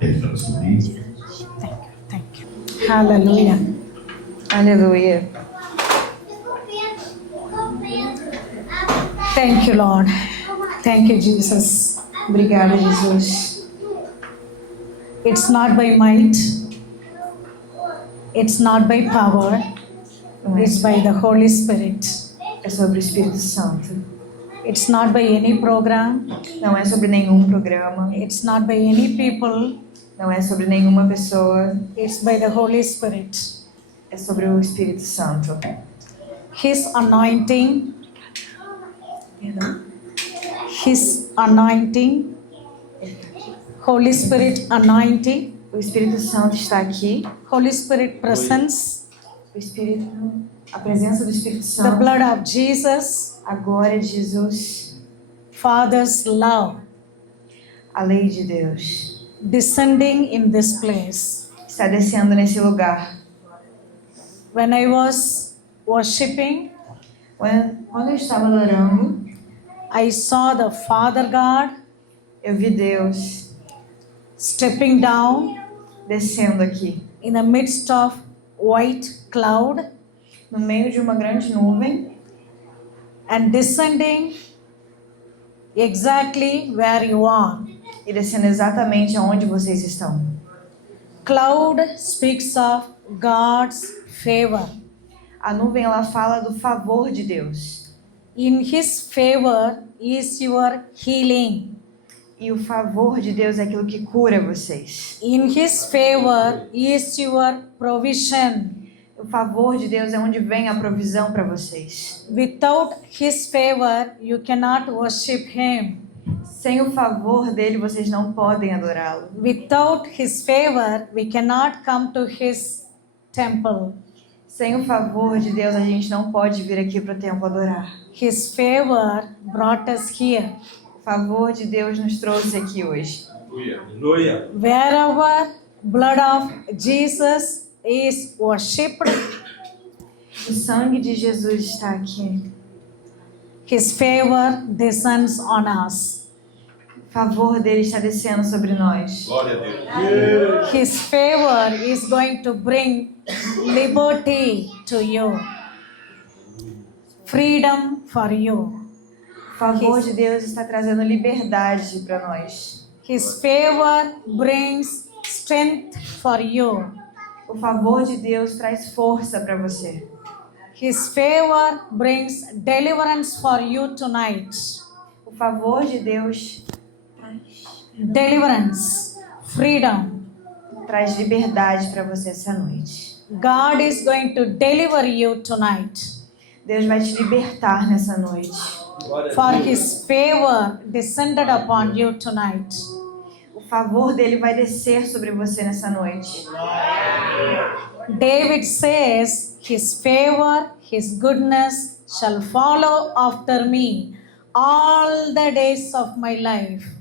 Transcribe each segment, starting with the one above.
Thank you. Thank you. Hallelujah. Aleluia. Thank you, Lord. Thank you, Jesus. Obrigada, Jesus. It's not by might, it's not by power, it's by the Holy Spirit. É sobre o Espírito Santo. It's not by any program, Não é sobre nenhum programa. it's not by any people, Não é sobre nenhuma pessoa. it's by the Holy Spirit. É sobre o Espírito Santo. His anointing, Perdão. His anointing, Holy Spirit anointing, O Espírito Santo está aqui. Holy Spirit presence, O Espírito, a presença do Espírito the Santo. blood of Jesus, A glória de Jesus. Father's love A lei de Deus. descending in this place. Está descendo nesse lugar. When I was worshiping, Quando eu estava adorando, I saw the Father God eu vi Deus stepping down descendo aqui. in the midst of white cloud No meio de uma grande nuvem. and descending exactly where you are. E descendo exatamente aonde vocês estão. Cloud speaks of God's favor. A nuvem, ela fala do favor de Deus. In His favor is your healing. E o favor de Deus é aquilo que cura vocês. In His favor is your provision. O favor de Deus é onde vem a provisão para vocês. Without His favor, you cannot worship Him. Sem o favor dele, vocês não podem adorá-lo. Without His favor, we cannot come to His temple. Sem o favor de Deus, a gente não pode vir aqui para o templo adorar. His favor brought us here. O favor de Deus nos trouxe aqui hoje. Aleluia. Wherever blood of Jesus is worshipped, O sangue de Jesus está aqui. His favor descends on us. O favor dele está descendo sobre nós. Glória a Deus. His favor is going to bring liberty to you, freedom for you. O favor de Deus está trazendo liberdade para nós. His favor brings strength for you. O favor de Deus traz força para você. His favor brings deliverance for you tonight. O favor de Deus Deliverance, freedom. traz liberdade para você essa noite. God is going to deliver you tonight. Deus vai te libertar nessa noite. Glória For a Deus. His favor descended upon you tonight. O favor dele vai descer sobre você nessa noite. David says, His favor, His goodness shall follow after me all the days of my life.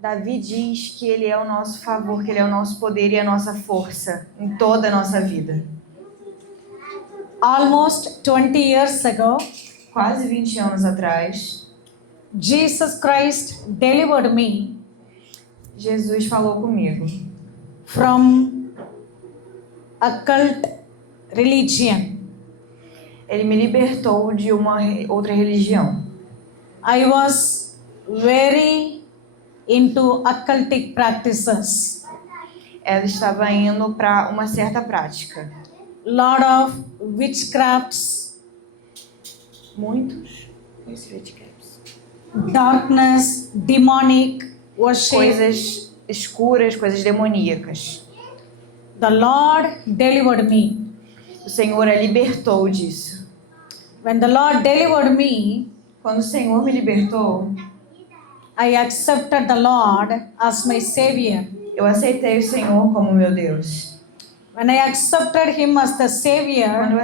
Davi diz que ele é o nosso favor, que ele é o nosso poder e a nossa força em toda a nossa vida. Almost 20 years ago, Quase 20 anos atrás, Jesus Christ delivered me Jesus falou comigo from occult religion. Ele me libertou de uma outra religião. I was very into occultic practices. Ela estava indo para uma certa prática. Lot of witchcrafts, Muitos darkness, demonic worship. coisas escuras, coisas demoníacas. The Lord delivered me. O Senhor a libertou disso. When the Lord delivered me, Quando o Senhor me libertou, I accepted the Lord as my Savior. eu aceitei o Senhor como meu Deus. When I accepted Him as the Quando Savior, eu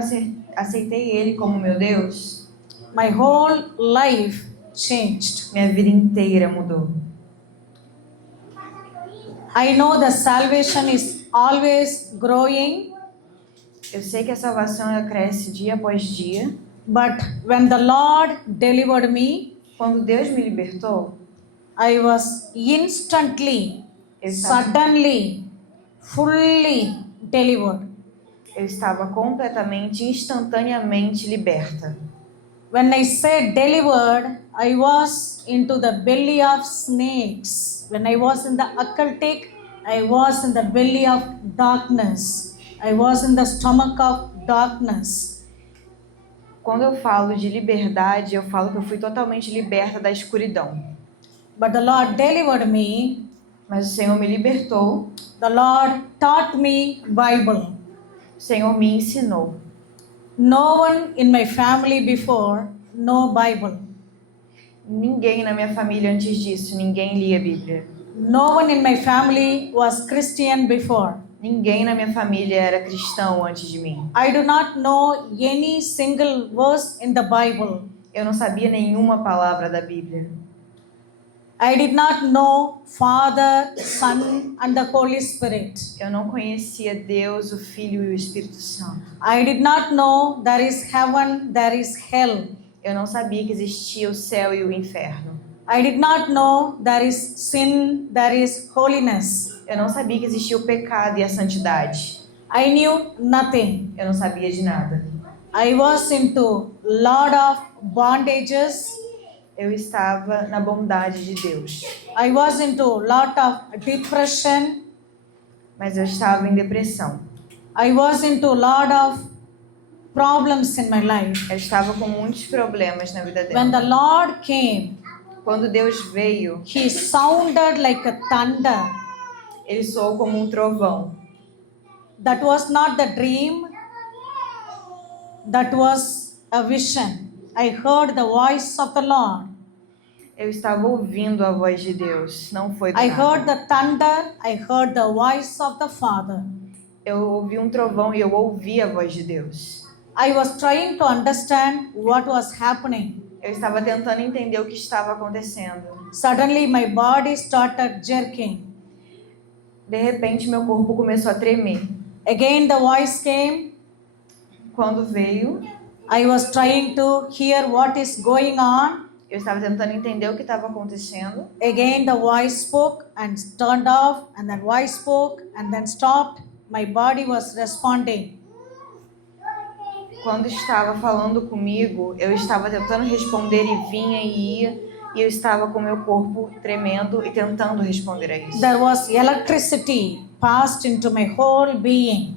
aceitei Ele como meu Deus, my whole life changed. minha vida inteira mudou. I know the salvation is always growing, Eu sei que a salvação ela cresce dia após dia. but when the Lord delivered me, Quando Deus me libertou, I was instantly suddenly, fully delivered. Eu estava completamente, instantaneamente liberta. When I say delivered, I was into the belly of snakes. When I was in the occultic, I was in the belly of darkness. I was in the stomach of darkness. Quando eu falo de liberdade, eu falo que eu fui totalmente liberta da escuridão. But the Lord delivered me. Mas o Senhor me libertou, The Lord taught me Bible. o Senhor me ensinou. No one in my family before know Bible. Ninguém na minha família antes disso, ninguém lia a Bíblia. No one in my family was Christian before. Ninguém na minha família era cristão antes de mim. I do not know any single verse in the Bible. Eu não sabia nenhuma palavra da Bíblia. I did not know Father, Son, and the Holy Spirit. Eu não conhecia Deus, o Filho e o Espírito Santo. I did not know there is heaven, there is hell. Eu não sabia que existia o céu e o inferno. I did not know there is sin, there is holiness. Eu não sabia que existia o pecado e a santidade. I knew nothing. Eu não sabia de nada. I was into lot of bondages. Eu estava na bondade de Deus. I was into lot of depression. Mas eu estava em depressão. I was into lot of problems in my life. Eu estava com muitos problemas na vida When dela. the Lord came, Quando Deus veio, He sounded like a thunder. Ele soou como um trovão. That was not the dream. That was a vision. I heard the voice of the Lord. Eu estava ouvindo a voz de Deus, não foi do I nada. heard the thunder. I heard the voice of the Father. Eu ouvi um trovão e eu ouvi a voz de Deus. I was trying to understand what was happening. Eu estava tentando entender o que estava acontecendo. Suddenly my body started jerking. De repente, meu corpo começou a tremer. Again the voice came. Quando veio, I was trying to hear what is going on. eu estava tentando entender o que estava acontecendo. Again the voice spoke and turned off, and then voice spoke and then stopped. My body was responding. Quando estava falando comigo, eu estava tentando responder e vinha e ia, e eu estava com meu corpo tremendo e tentando responder a isso. There was electricity passed into my whole being.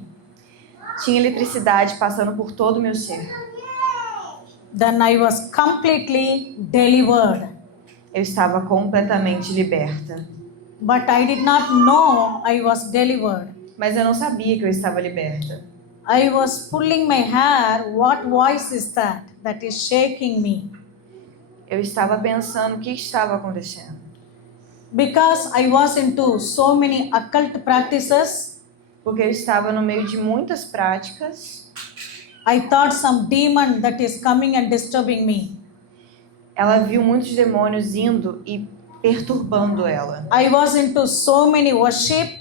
Tinha eletricidade passando por todo o meu ser. Then I was completely delivered. Eu estava completamente liberta. But I did not know I was delivered. Mas eu não sabia que eu estava liberta. I was pulling my hair. What voice is that is shaking me? Eu estava pensando o que estava acontecendo. Because I was into so many occult practices, Porque eu estava no meio de muitas práticas. I thought some demon that is coming and disturbing me. Ela viu muitos demônios indo e perturbando ela. I was into so many worship.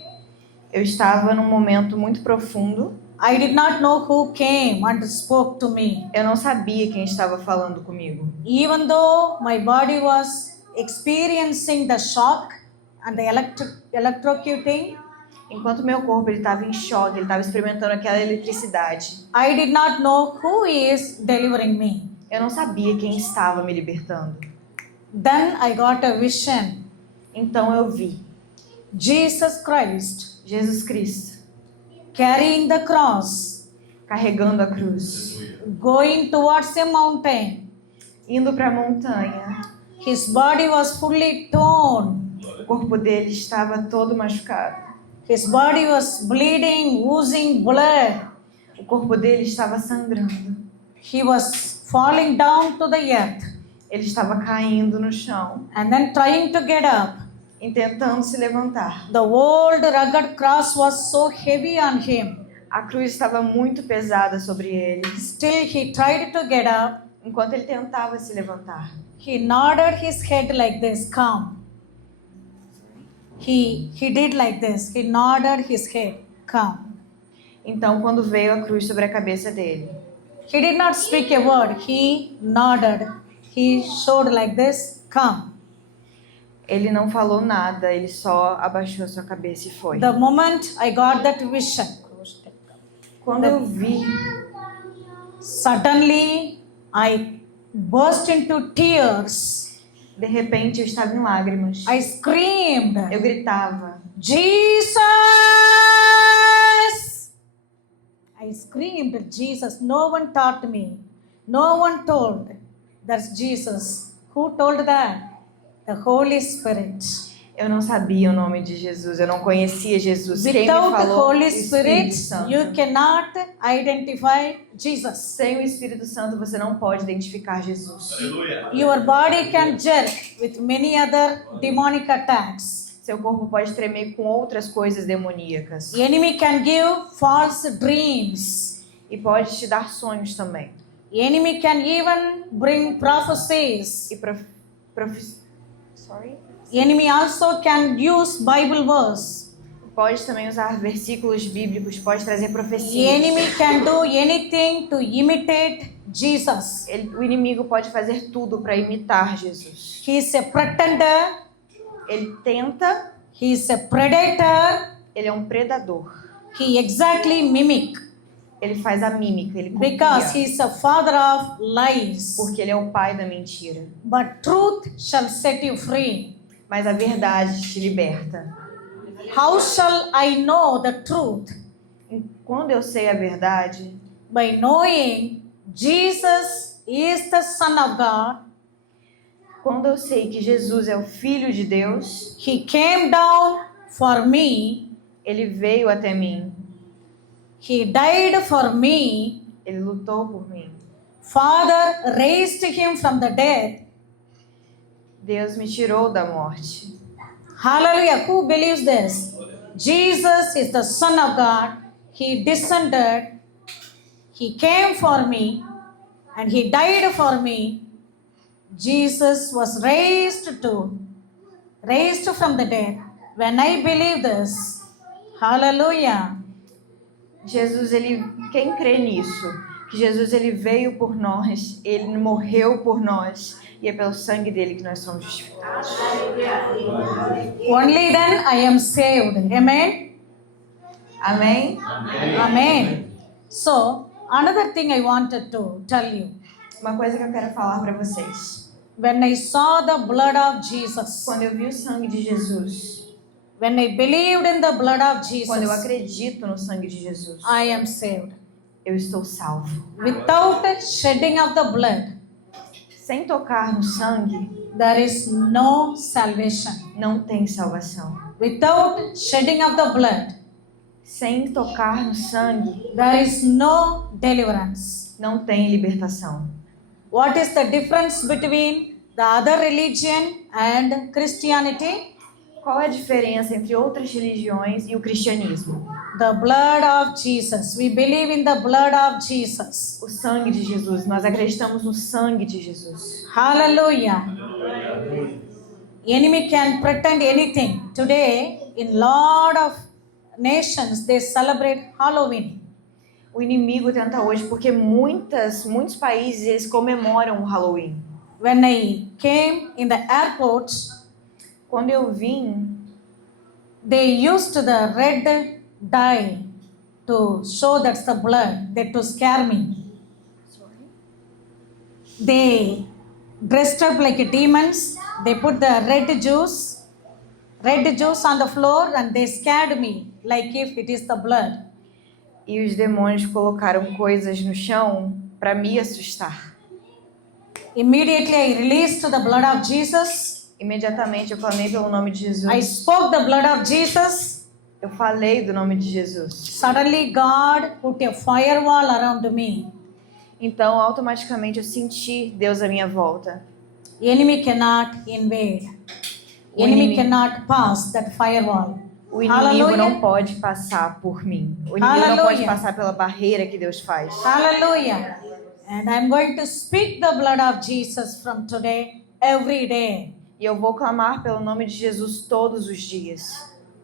Eu estava num momento muito profundo. I did not know who came and spoke to me. Eu não sabia quem estava falando comigo. Even though my body was experiencing the shock and the electrocuting, Enquanto meu corpo estava em choque, ele estava experimentando aquela eletricidade. I did not know who is delivering me. Eu não sabia quem estava me libertando. Then I got a vision. Então eu vi Jesus Christ Jesus Cristo carrying the cross, carregando a cruz, going towards a mountain. indo para a montanha. His body was fully torn. O corpo dele estava todo machucado. His body was bleeding, oozing blood. O corpo dele estava sangrando. He was falling down to the earth Ele estava caindo no chão and then trying to get up. e tentando se levantar. The old rugged cross was so heavy on him. A cruz estava muito pesada sobre ele. Still he tried to get up. Enquanto ele tentava se levantar, He nodded his head like this, calm. He did like this. He nodded his head, calm. então quando veio a cruz sobre a cabeça dele, He did not speak a word. He nodded. He showed like this, calm. Ele não falou nada, ele só abaixou a sua cabeça e foi. The moment I got that vision, Quando eu vi, suddenly I burst into tears. de repente eu estava em lágrimas. I screamed, Eu gritava, Jesus! I screamed, Jesus. No one taught me. No one told. That's Jesus. Who told that? The Holy Spirit. eu não sabia o nome de Jesus, eu não conhecia Jesus. Quem me Without the falou? Holy O Espírito Spirit, Santo. you cannot identify Jesus. Sem o Espírito Santo você não pode identificar Jesus. Aleluia. Your body can jerk with many other demonic attacks. Seu corpo pode tremer com outras coisas demoníacas. The enemy can give false dreams. E pode te dar sonhos também. The enemy can even bring prophecies. E Sorry? The enemy also can use Bible verse. Pode também usar versículos bíblicos, pode trazer The profecias. enemy can do anything to imitate Jesus. O inimigo pode fazer tudo para imitar Jesus. He is a pretender. Ele tenta, He is a predator. ele é um predador. He exactly mimic. Ele faz a mímica, ele Because copia. he is a father of lies. Porque ele é o pai da mentira. But truth shall set you free. Mas a verdade te liberta. How shall I know the truth? E quando eu sei a verdade, By knowing Jesus is the Son of God. quando eu sei que Jesus é o Filho de Deus, He came down for me. ele veio até mim, He died for me. ele lutou por mim. Father raised him from the dead. Deus me tirou da morte. Hallelujah. Who believes this? Jesus is the Son of God. He descended. He came for me. And he died for me. Jesus was raised from the dead. When I believe this, hallelujah. Jesus, quem crê nisso? Que Jesus ele veio por nós, ele morreu por nós e é pelo sangue dele que nós somos justificados. Only then I am saved. Amen. Amém? Amen. So, another thing I wanted to tell you. Uma coisa que eu quero falar para vocês. When I saw the blood of Jesus, Quando eu vi o sangue de Jesus, when I believed in the blood of quando eu Jesus, acredito no sangue de Jesus, I am saved. eu estou salvo. Without shedding of the blood, Sem tocar no sangue, there is no salvation. não tem salvação. Without shedding of the blood, Sem tocar no sangue, there is no deliverance. não tem libertação. What is the difference between the other religion and Christianity? Qual é a diferença entre outras religiões e o cristianismo? The blood of Jesus. We believe in the blood of Jesus. O sangue de Jesus. Nós acreditamos no sangue de Jesus. Hallelujah. Enemy can pretend anything. Today, in lot of nations, they celebrate Halloween. O inimigo tenta hoje porque muitos países eles comemoram o Halloween. When I came in the airport, Quando eu vim, they used the red dye to show that's the blood, that to scare me. They dressed up like demons. They put the red juice on the floor, and they scared me like if it is the blood. e os demônios colocaram coisas no chão para me assustar. Immediately I released the blood of Jesus. Imediatamente eu clamei pelo nome de I Jesus. spoke the blood of Jesus. Eu falei do nome de Jesus. Suddenly God put a firewall around me. Então, automaticamente eu senti Deus à minha volta. The enemy cannot invade. The O enemy inimigo- cannot pass that firewall. O inimigo Hallelujah. não pode passar por mim. O inimigo Hallelujah. não pode passar pela barreira que Deus faz. Hallelujah. And I'm going to speak the blood of Jesus from today, every day. E eu vou clamar pelo nome de Jesus todos os dias.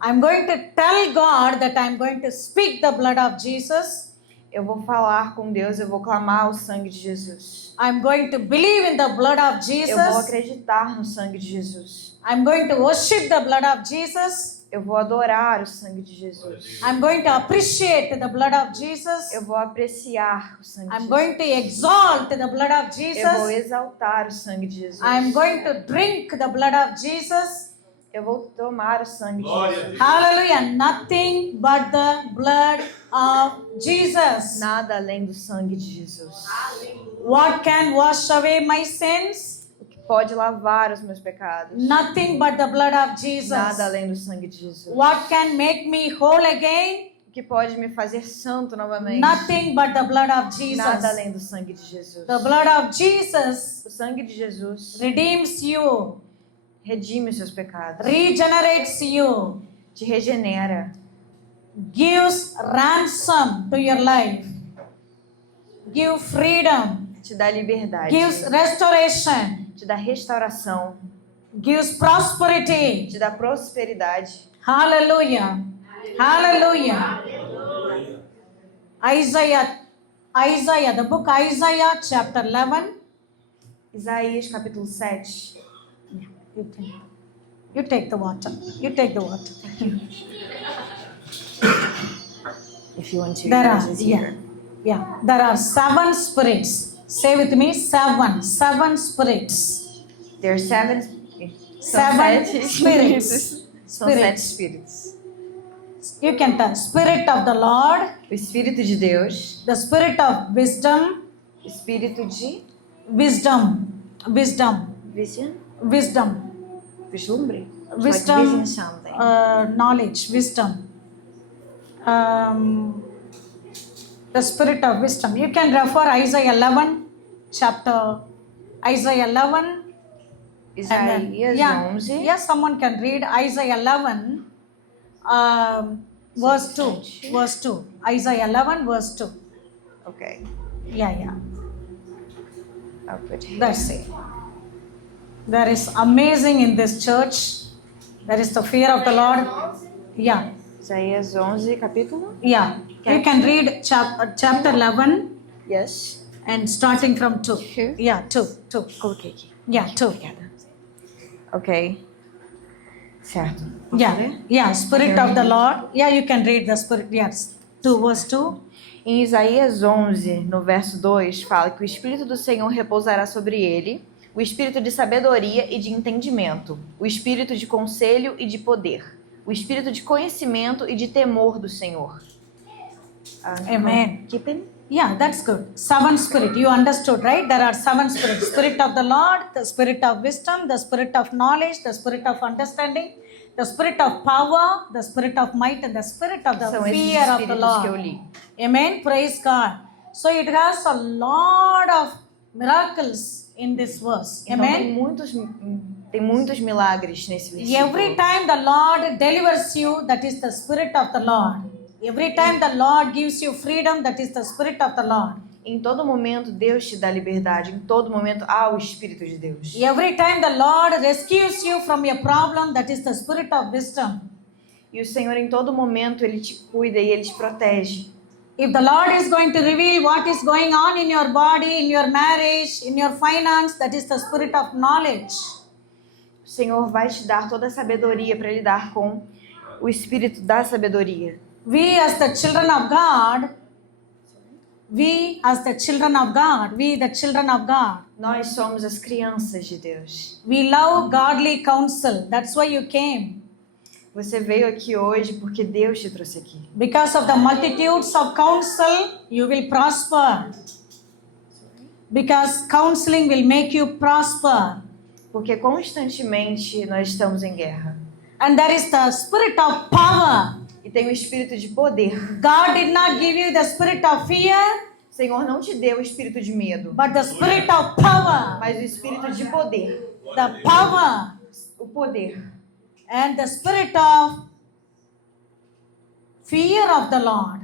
I'm going to tell God that I'm going to speak the blood of Jesus. Eu vou falar com Deus, eu vou clamar o sangue de Jesus. I'm going to believe in the blood of Eu vou Jesus. acreditar no sangue de Jesus. I'm going to worship the blood of Jesus. Eu vou adorar o sangue de Jesus. I'm going to appreciate the blood of Jesus. Eu vou apreciar o sangue de I'm Jesus. going to exalt the blood of Eu vou Jesus. exaltar o sangue de Jesus. I'm going to drink the blood of Jesus. Eu vou tomar o sangue de Glória a Jesus. Deus. Hallelujah. Nothing but the blood of Jesus. Nada além do sangue de Jesus. What can wash away my sins? O que pode lavar os meus pecados? Nothing but the blood of Nada Jesus. além do sangue de Jesus. What can make me whole again? O que pode me fazer santo novamente? Nothing but the blood of Jesus. Nada além do sangue de Jesus. The blood of Jesus O sangue de Jesus redeems you, redime os seus pecados. regenerates you, Te regenera. gives ransom to your life, give freedom, Te dá liberdade. gives restoration, Te dá restauração. gives prosperity. Te dá prosperidade. Hallelujah. Hallelujah. Isaiah, the book Isaiah chapter 11. Isaías capítulo 7. You take the water. You take the water. If you want to. There use are, it yeah, here. yeah. There are 7 spirits. Say with me, 7 spirits. There are 7. São 7 7 spirits. São 7 Spirits. espíritos. You can tell. Spirit of the Lord, O Espírito de Deus. the spirit of wisdom, O Espírito de wisdom, vision. wisdom, Vislumbre. Wisdom. Like vision something. knowledge, wisdom. The spirit of wisdom. You can refer Isaiah 11, chapter Isaiah 11. And then, Isaías yeah, 11. yeah, someone can read Isaiah 11, verse 2. Verse 2. Isaiah 11, verse 2. Ok. Yeah. I'll put here. That's it. There is amazing in this church. There is the fear of the Lord. Yeah. Isaías 11, capítulo? Yeah. You can read chapter 11 Yes. and starting from 2. Here? Yeah, 2. Coloquei aqui. Yeah, 2. Ok. Certo. Posso Yeah. ler? Yeah, Spirit of the Lord. Yeah, you can read the Spirit. Yes. 2 verse 2. Em Isaías 11, no verso 2, fala que o Espírito do Senhor repousará sobre ele, o Espírito de sabedoria e de entendimento, o Espírito de conselho e de poder, o Espírito de conhecimento e de temor do Senhor. Amen. Keeping? Yeah, that's good. 7 spirit. You understood, right? There are 7 spirits. Spirit of the Lord, the spirit of wisdom, the spirit of knowledge, the spirit of understanding, the spirit of power, the spirit of might, and the spirit of the São esses fear of the espíritos que eu Lord. li. Amen. Praise God. So it has a lot of miracles in this verse. Então Amen. tem muitos milagres nesse versículo. Every time the Lord delivers you, that is the Spirit of the Lord. Every time the Lord gives you freedom, that is the Spirit of the Lord. Em todo momento Deus te dá liberdade, em todo momento há o Espírito de Deus. Every time the Lord rescues you from your problem, that is the Spirit of wisdom. E o Senhor em todo momento Ele te cuida e Ele te protege. If the Lord is going to reveal what is going on in your body, in your marriage, in your finance, that is the Spirit of knowledge. O Senhor vai te dar toda a sabedoria para lidar com o Espírito da sabedoria. We as the children of God, we the children of God, Nós somos as crianças de Deus. we love godly counsel. That's why you came. Você veio aqui hoje porque Deus te trouxe aqui. Because of the multitudes of counsel, you will prosper. Because counseling will make you prosper. Porque constantemente nós estamos em guerra. And there is the spirit of power. E tem o espírito de poder. God did not give you the spirit of fear, O Senhor não te deu o espírito de medo, but the spirit of power. mas o espírito de poder. The power O poder. and the spirit of fear of the Lord.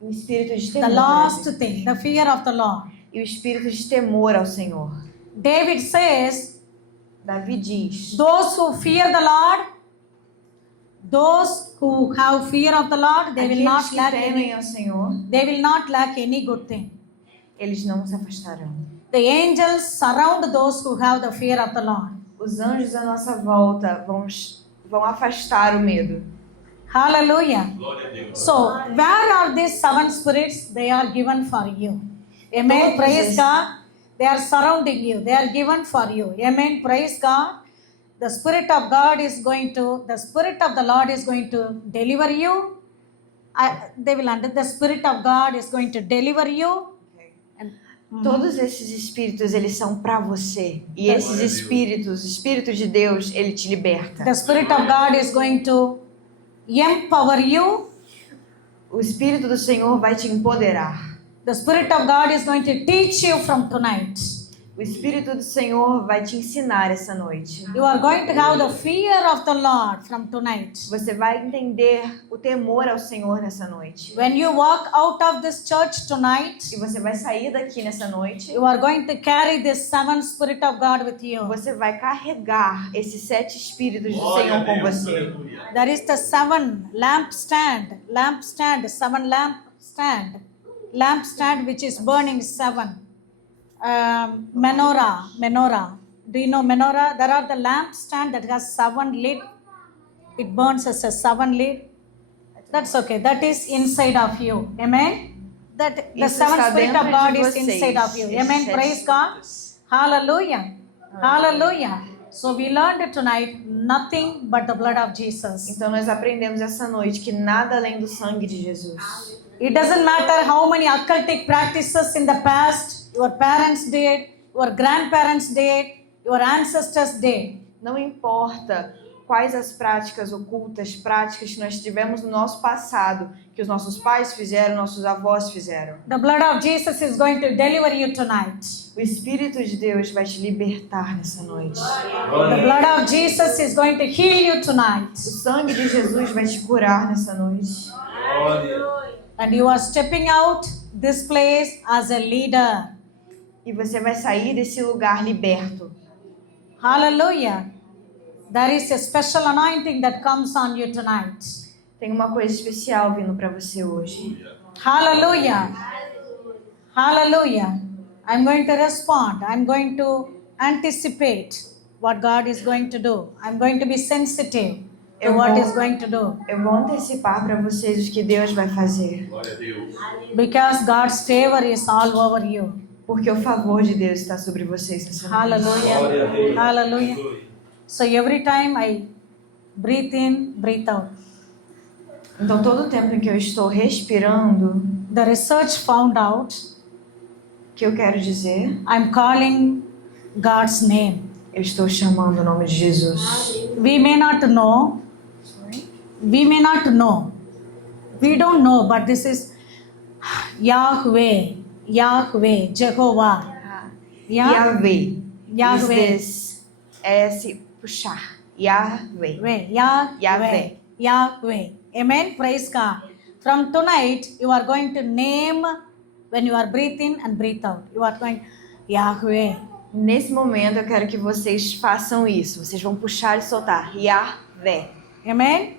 O espírito de The temor. last thing, the fear of the Lord. E o espírito de temor ao Senhor. David says, Davi diz: those who fear the Lord, those who have fear of the Lord, they will Aqueles not que lack temem any, ao Senhor, they will not lack any good thing. eles não se afastarão. The angels surround those who have the fear of the Lord. Os anjos à nossa volta vão afastar o medo. Hallelujah. Glória a Deus. So, where are these 7 spirits? They are given for you. Amen. Todos Praise esses- God. They are surrounding you. They are given for you. Amen. Praise God. The Spirit of God is going to, the Spirit of the Lord is going to deliver you. They will understand. The Spirit of God is going to deliver you. And, Todos esses espíritos, eles são para você. E esses espíritos, o Espírito de Deus, ele te liberta. the Spirit of God is going to empower you. O Espírito do Senhor vai te empoderar. The Spirit of God is going to teach you from tonight. O Espírito do Senhor vai te ensinar essa noite. You are going to have the fear of the Lord from tonight. Você vai entender o temor ao Senhor nessa noite. When you walk out of this church tonight, E você vai sair daqui nessa noite. you are going to carry this 7 Spirit of God with you. Você vai carregar esses 7 espíritos do Glória a Senhor com Deus. você. Aleluia. There is the 7 lampstand which is burning 7. Menorah. Do you know menorah? There are the lampstand that has 7 lid. It burns as a 7 lid. That's okay. That is inside of you. Amen. That the Isso 7 está Spirit dentro of God de is vocês. inside of you. Esses Amen. 7 Praise God. Hallelujah. Hallelujah. So we learned tonight nothing but the blood of Jesus. Então nós aprendemos essa noite que nada além do sangue de Jesus. It doesn't matter how many occultic practices in the past your parents did, your grandparents did, your ancestors did. Não importa quais as práticas ocultas, práticas que nós tivemos no nosso passado, que os nossos pais fizeram, nossos avós fizeram. The blood of Jesus is going to deliver you tonight. O Espírito de Deus vai te libertar nessa noite. The blood of Jesus is going to heal you tonight. O sangue de Jesus vai te curar nessa noite. Glória. And you are stepping out this place as a leader. E você vai sair desse lugar liberto. Hallelujah. There is a special anointing that comes on you tonight. Tem uma coisa especial vindo para você hoje. Hallelujah. Hallelujah. I'm going to respond. I'm going to anticipate what God is going to do. I'm going to be sensitive to what He's going to do. Eu vou antecipar para vocês o que Deus vai fazer. Glória a Deus. Because God's favor is all over you. Porque o favor de Deus está sobre vocês nessa noite. Glória a Hallelujah. Deus. Hallelujah. Aleluia. So every time I breathe in, breathe out. Então todo o tempo em que eu estou respirando, The research found out que eu quero dizer, I'm calling God's name. eu estou chamando o nome de Jesus. We may not know. We may not know. We don't know, but this is Yahweh, Yahweh, Jehovah. Yahweh. Yahweh. É se puxar. Yahweh. Yahweh. Yahweh. Amen. Praise God. From tonight, you are going to name when you are breathing and breathe out. You are going Yahweh. Nesse momento eu quero que vocês façam isso. Vocês vão puxar e soltar. Yahweh. Amen.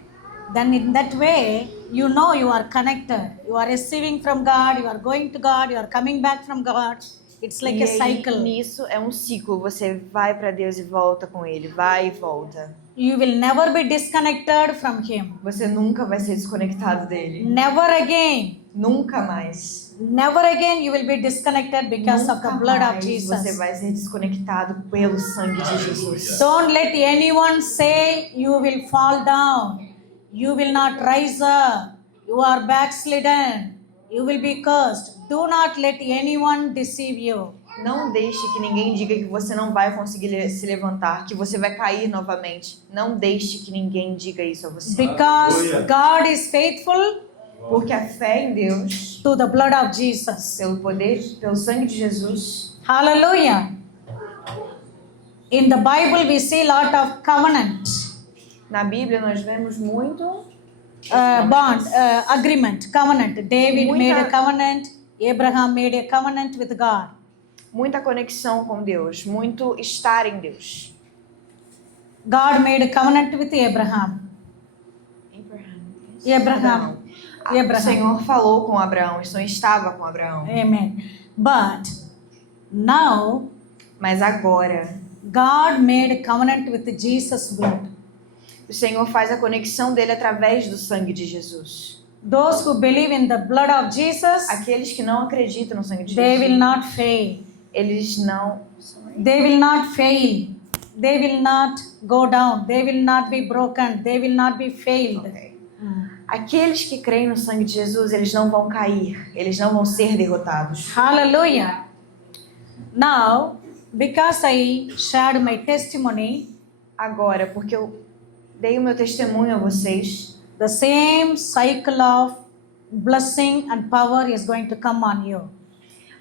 Then in that way, you know you are connected. You are receiving from God. You are going to God. You are coming back from God. It's like E a aí, cycle. nisso é um ciclo. Você vai para Deus e volta com Ele. Vai e volta. You will never be disconnected from Him. Você nunca vai ser desconectado dele. Never again. Nunca mais. Never again you will be disconnected because of the Nunca blood of mais você Jesus. vai ser desconectado pelo sangue de Jesus. Don't let anyone say you will fall down. You will not rise up. You are backslidden. You will be cursed. Do not let anyone deceive you. Não deixe que ninguém diga que você não vai conseguir se levantar, que você vai cair novamente. Não deixe que ninguém diga isso a você. Because God is faithful Porque a fé em Deus, to the blood of Jesus. pelo poder, pelo sangue de Jesus, Hallelujah. In the Bible we see a lot of covenant. na Bíblia nós vemos muito Agreement, covenant. David Muita- made a covenant. Abraham made a covenant with God. muita conexão com Deus, muito estar em Deus. God made a covenant with Abraham. Abraham. Abraão. O Abraham. Senhor falou com Abraão, o Senhor estava com Abraão. Amen. But now Mas agora, God made a covenant with Jesus' blood. o Senhor faz a conexão dele através do sangue de Jesus. Those who believe in the blood of Jesus, Aqueles que não acreditam no sangue de they will Jesus, not fail. eles não... They will not fail. They will not go down. They will not be broken. They will not be failed. Ok. Aqueles que creem no sangue de Jesus, eles não vão cair, eles não vão ser derrotados. Hallelujah. Now, because I shared my testimony, Agora, porque eu dei o meu testemunho a vocês, the same cycle of blessing and power is going to come on you.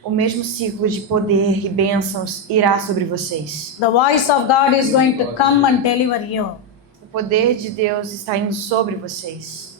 o mesmo ciclo de poder e bênçãos irá sobre vocês. The voice of God is going to come and deliver you. O poder de Deus está indo sobre vocês.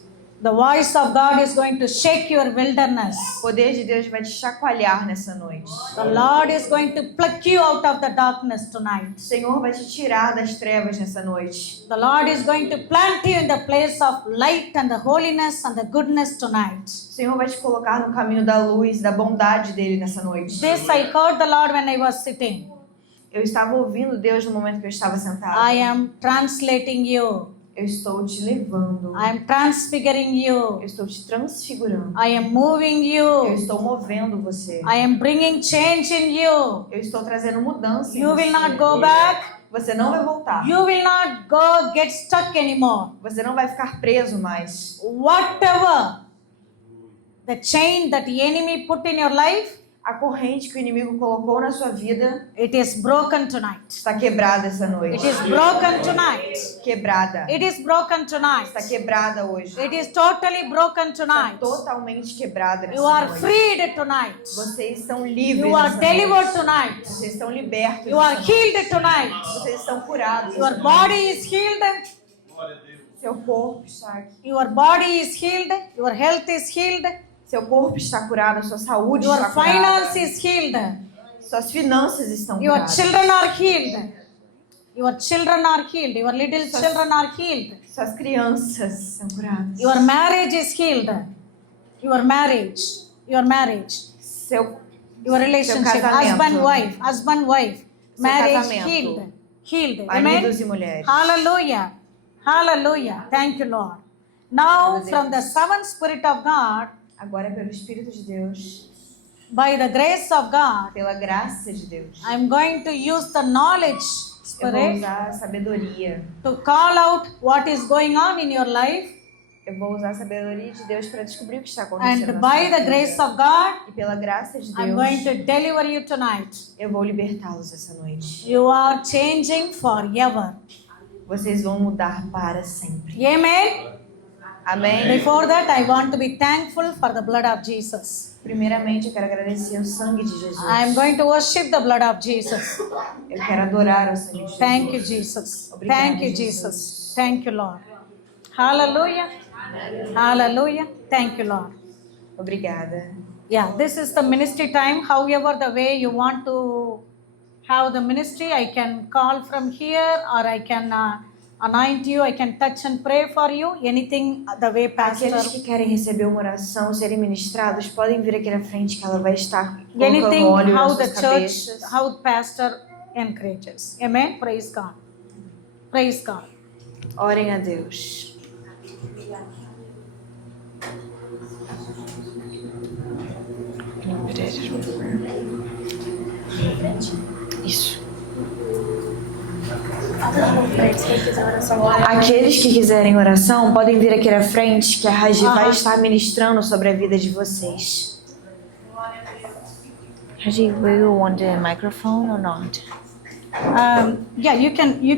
The voice of God is going to shake your wilderness. O poder de Deus vai te chacoalhar nessa noite. The Lord is going to pluck you out of the darkness O tonight. Senhor vai te tirar das trevas nessa noite. The Lord is going to plant you in the place of light and the holiness and the goodness tonight. O Senhor vai te colocar no caminho da luz, da bondade dele nessa noite. This I heard the Lord when I was sitting. Eu estava ouvindo Deus no momento que eu estava sentado. I am translating you. Eu estou te levando. I am transfiguring Eu you. estou te transfigurando. I am moving Eu you. estou movendo você. I am bringing change in you. Eu estou trazendo mudança em You will você. not go back. Você não vai voltar. You will not go get stuck anymore. Você não vai ficar preso mais. Whatever the chain that the enemy put in your life, A corrente que o inimigo colocou na sua vida it is broken tonight. está quebrada essa noite. It is broken tonight. Quebrada. It is broken tonight. Está quebrada hoje. It is totally broken Está tonight. totalmente quebrada nessa You are noite. freed tonight. Vocês estão livres. You are nessa delivered noite. tonight. Vocês estão libertos. You are nessa noite. healed tonight. Vocês estão curados. Your body is healed. Seu corpo está aqui. Your body is healed. Your health is healed. Seu corpo está curado, sua saúde Your está curada. finance is healed. Suas finanças estão Your curadas. children are healed. Your children are healed. Your little children are healed. Suas crianças são curadas. Your marriage is healed. Your marriage. Your marriage. Seu Your relationship. casamento. Husband, wife. Seu Marriage casamento. healed. Healed. Amen. maridos e mulheres. Hallelujah. Hallelujah. Thank you, Lord. Now, Glória a from the seventh Spirit of God, Agora, pelo Espírito de Deus, by the grace of God, pela graça de Deus, I'm going to use the knowledge eu vou Spirit usar a sabedoria. to call out what is going on in your life. Eu vou usar a sabedoria de Deus para descobrir o que está acontecendo. And na by sua the vida. grace of God, E pela graça de I'm going Deus, to deliver you tonight. eu vou libertá-los essa noite. You are changing forever. Vocês vão mudar para sempre. Amen. Amém? Before that, I want to be thankful for the blood of Jesus. Primeiramente, eu quero agradecer o sangue de Jesus. I am going to worship the blood of Jesus. Eu quero adorar o sangue de Jesus. Thank you, Jesus. Obrigada, Thank you, Jesus. Thank you, Lord. Hallelujah. Hallelujah. Thank you, Lord. Obrigada. Yeah, this is the ministry time. However, the way you want to have the ministry, I can call from here or I can anoint you, I can touch and pray for you. Anything the way pastor. Aqueles que querem receber uma oração, serem ministrados, podem vir aqui na frente que ela vai estar colocando Anything óleo how nas the suas church, cabeças. how the pastor encourages. Amen. Praise God. Praise God. Orem a Deus. Isso. Aqueles que quiserem oração podem vir aqui na frente que a Raji vai estar ministrando sobre a vida de vocês. Raji, will you want the microphone or not? Yeah, you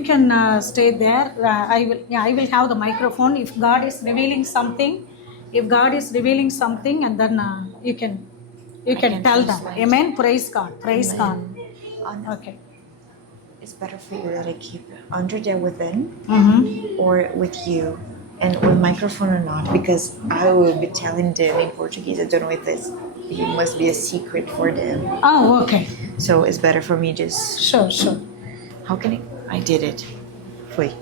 can stay there. I will have the microphone. If God is revealing something, and then you can tell them. Amen. Praise God. Praise God. Okay. It's better for you that I keep under there within Mm-hmm. or with you and with microphone or not, because I will be telling them in Portuguese. I don't know if it must be a secret for them. Oh, okay. So it's better for me just... Sure. How can I did it. Foi.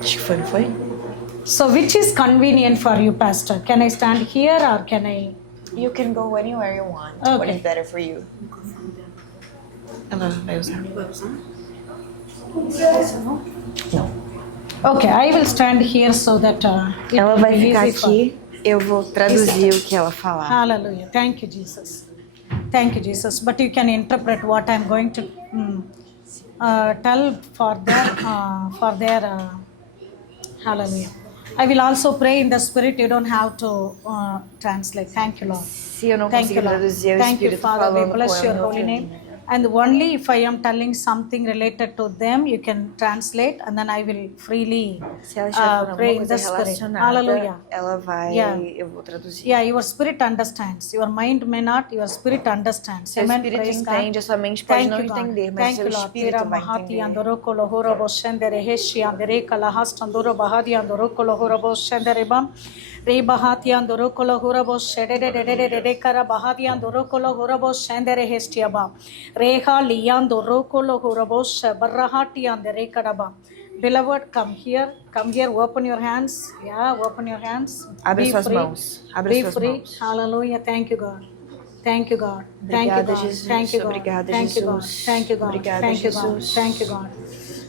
Acho que foi, não foi? So which is convenient for you, Pastor? Can I stand here or can I? You can go anywhere you want. What Okay. is better for you? Ela vai usar. Okay, I will stand here so that it Ela will vai be ficar easy for- aqui. Eu vou traduzir o que ela falar. Hallelujah. Thank you, Jesus. Thank you, Jesus. But you can interpret what I'm going to tell for their hallelujah. I will also pray in the spirit. You don't have to translate. Thank you, Lord. Se eu não Thank you, conseguir Lord. traduzir, o Thank you, Espírito Father. We falando bless com your ela em holy outra name. língua. And only if I am telling something related to them, you can translate, and then I will freely Se ela estiver falando pray alguma in the coisa spirit. relacionada, Hallelujah. ela vai. Yeah. Eu vou traduzir. Yeah, your spirit understands. Your mind may not. Your spirit understands. Seu Amen. espírito Praise God. entende, a sua mente pode Thank não you, God. entender, mas Thank seu you, Lord. espírito Tira vai mahati entender. andoro kolohoro boshendere heshi andere kalahast andoro bahadi andoro kolohoro boshendere bam. Re bahati andoro kolohoro boshedere de kara bahadi andoro kolohoro boshendere hesti abam. Reha liandoro kolohoro bosh barahati andere karaba. Beloved, come here. Come here. Open your hands. Yeah, open your hands. Abre Be suas free. mãos. Abre Be suas free. mãos. Hallelujah. Thank you, God. Thank you, God. Thank you, Obrigada, God. Jesus. Thank you, God. Obrigada, Thank you, God. Jesus. Thank you, God. Obrigada, Thank you, God. Jesus. Thank you, God.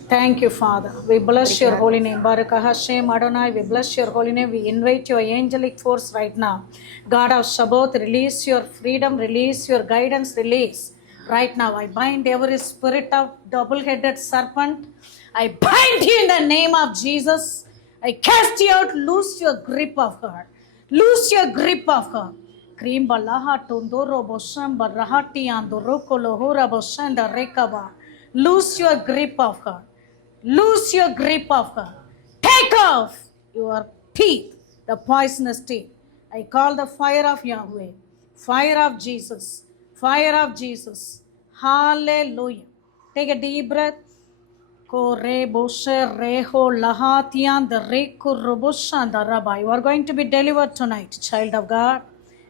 Thank you, Father. We bless your Obrigada. holy name. Baruch Hashem Adonai. We bless your holy name. We invite your angelic force right now. God of Shabbat, release your freedom, release your guidance, release. Right now, I bind every spirit of double-headed serpent. I bind you in the name of Jesus. I cast you out. Loose your grip of her. Loose your grip of her. Krimba laha tundoro boshamba rahati andoro kolohora boshanda rekaba. Loose your grip of her. Loose your grip of her. Take off your teeth, the poisonous teeth. I call the fire of Yahweh, fire of Jesus, fire of Jesus. Hallelujah. Take a deep breath. Kore boshe reho lahatian the reku roboshan the rabbi. You are going to be delivered tonight, child of God.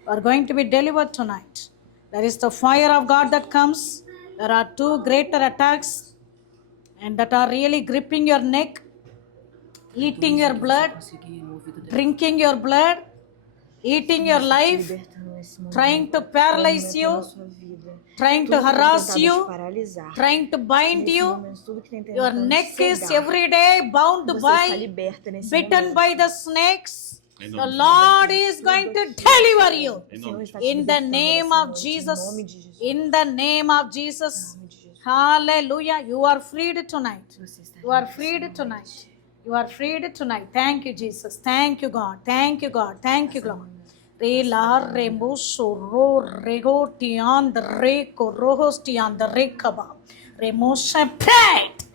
You are going to be delivered tonight. There is the fire of God that comes. There are two greater attacks, and that are really gripping your neck, eating your blood, drinking your blood, eating your life, trying to paralyze you, trying to harass you, trying to bind you. Your neck is every day bound by, bitten by the snakes. The Lord is going to deliver you. In the name of Jesus. In the name of Jesus. Hallelujah. You are freed tonight. You are freed tonight. You are freed tonight. Thank you, Jesus. Thank you, God. Thank you, God. Thank you, God. Re la re mo so ro re go tian the re ko rohos tian the re kaba. Re mo sha pet.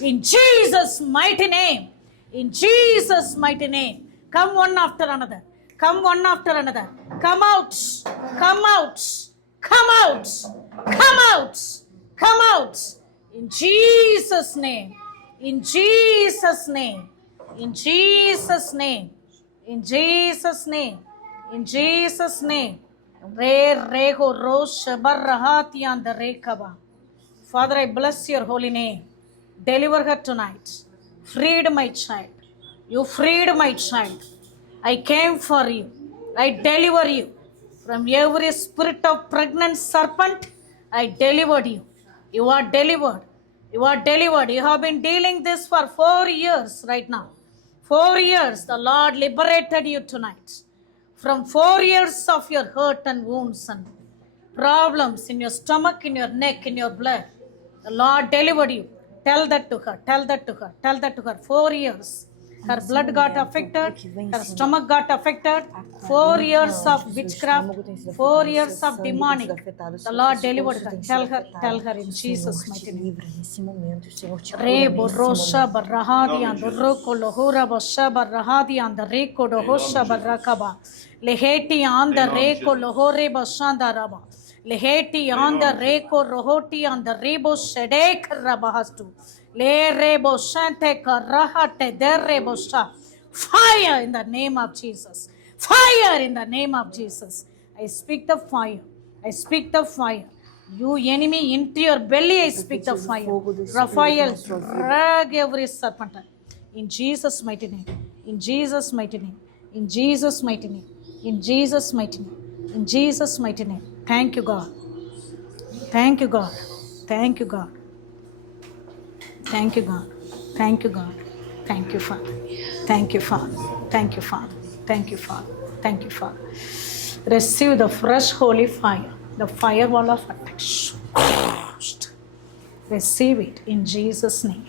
In Jesus' mighty name. In Jesus' mighty name. Come one after another. Come one after another. Come out. Come out. Come out. Come out. Come out. In Jesus' name. In Jesus' name. In Jesus' name. In Jesus' name. In Jesus' name. Re rego rosh barahati and the rekaba. Father, I bless your holy name. Deliver her tonight. Freed my child. You freed my child. I came for you. I deliver you from every spirit of pregnant serpent. I delivered you. You are delivered. You are delivered. You have been dealing this for 4 years right now. 4 years. The Lord liberated you tonight from 4 years of your hurt and wounds and problems in your stomach, in your neck, in your blood. The Lord delivered you. Tell that to her. Tell that to her. Tell that to her. 4 years. Her blood got affected. Her stomach got affected. 4 years of witchcraft. 4 years of demonic. The Lord delivered her. Tell her in Jesus' mighty name. Re borosha barahadi and the roko lohura bosha barahadi and the reko dohosha barakaba. Leheti and the reko lohore bashanda raba. Leheti on the reko rohoti on the rebo shedek rabahastu. Le rebo shante karahate der rebo sha. Fire in the name of Jesus. Fire in the name of Jesus. I speak the fire. I speak the fire. You enemy, into your belly I speak the fire. Raphael, drag every serpent. In Jesus' mighty name. In Jesus' mighty name. In Jesus' mighty name. In Jesus' mighty name. In Jesus' mighty name. Thank you, God. Thank you, God. Thank you, God. Thank you, God. Thank you, God. Thank you, Father. Thank you, Father. Thank you, Father. Thank you, Father. Thank you, Father. Receive the fresh holy fire, the firewall of attack. Receive it in Jesus' name.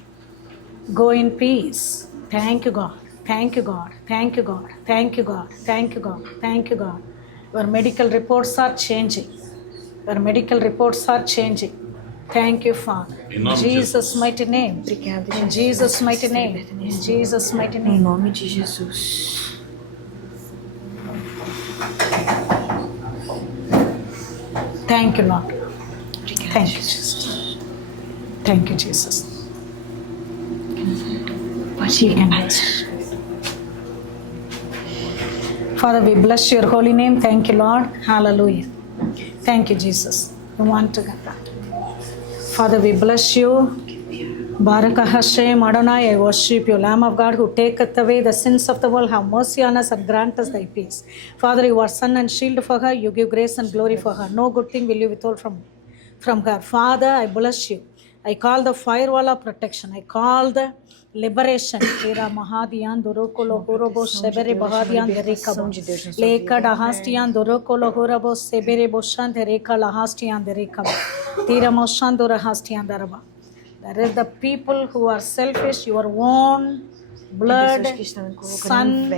Go in peace. Thank you, God. Thank you, God. Thank you, God. Thank you, God. Thank you, God. Thank you, God. Your medical reports are changing. Your medical reports are changing. Thank you, Father. Em In nome de Jesus' Jesus. mighty name. Obrigada, In Jesus. Jesus' mighty Seja name. liberta In nesse Jesus' mighty momento. Em name. nome de Jesus. Thank you, Lord. Obrigada, Thank you, Jesus. Jesus. Thank you, Jesus. Pode ir, mais. Father, we bless your holy name. Thank you, Lord. Hallelujah. Thank you, Jesus. We want to get that. Father, we bless you. Barak Hashem Adonai, I worship you, Lamb of God, who taketh away the sins of the world. Have mercy on us and grant us thy peace. Father, you are sun and shield for her. You give grace and glory for her. No good thing will you withhold from her. Father, I bless you. I call the firewall of protection. I call the liberation. Tera Mahadian Dorokolo Horobo Sebere Bahadian Derekabo. Leka Dahastian Dorokolo Horobo Sebere Boshan Dereka Lahastian Derekabo. Tira Moshandora Hastian Daraba. There is the people who are selfish, your own blood, son,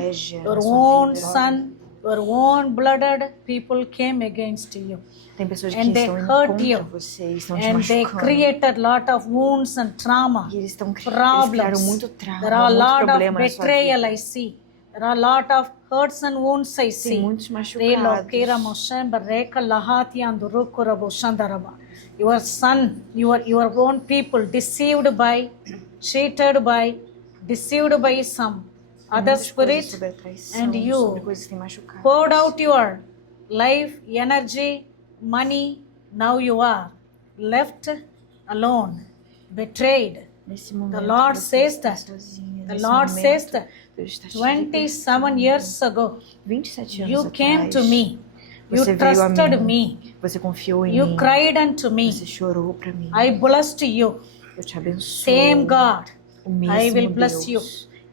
your own son, your own blooded people came against you. Tem pessoas que And they estão indo hurt contra you. você e estão te And they machucando. created lot of wounds and trauma, E eles criaram problems. muito There are trauma, a muito lot of problema na sua betrayal vida. I see. There are a lot of hurts and wounds I Tem see. muitos They machucados. lokera Moshe bareka lahati andurukura boshandaraba. Your son, your own people deceived by, cheated by, deceived by some Tem other muitas coisas spirit, sobre a traição, and you sobre coisas que têm machucado. poured out your life, energy, money. Now you are left alone, betrayed. Nesse momento, The Lord você says está that. sozinha. The Nesse Lord momento, says that Deus está te 27 years ago, 27 anos you came atrás, to me. You você veio a trusted mim. me. Você confiou em You mim. cried unto me. Você chorou para mim. I blessed you. Eu te abençoo. Same God. O mesmo I will bless Deus. you.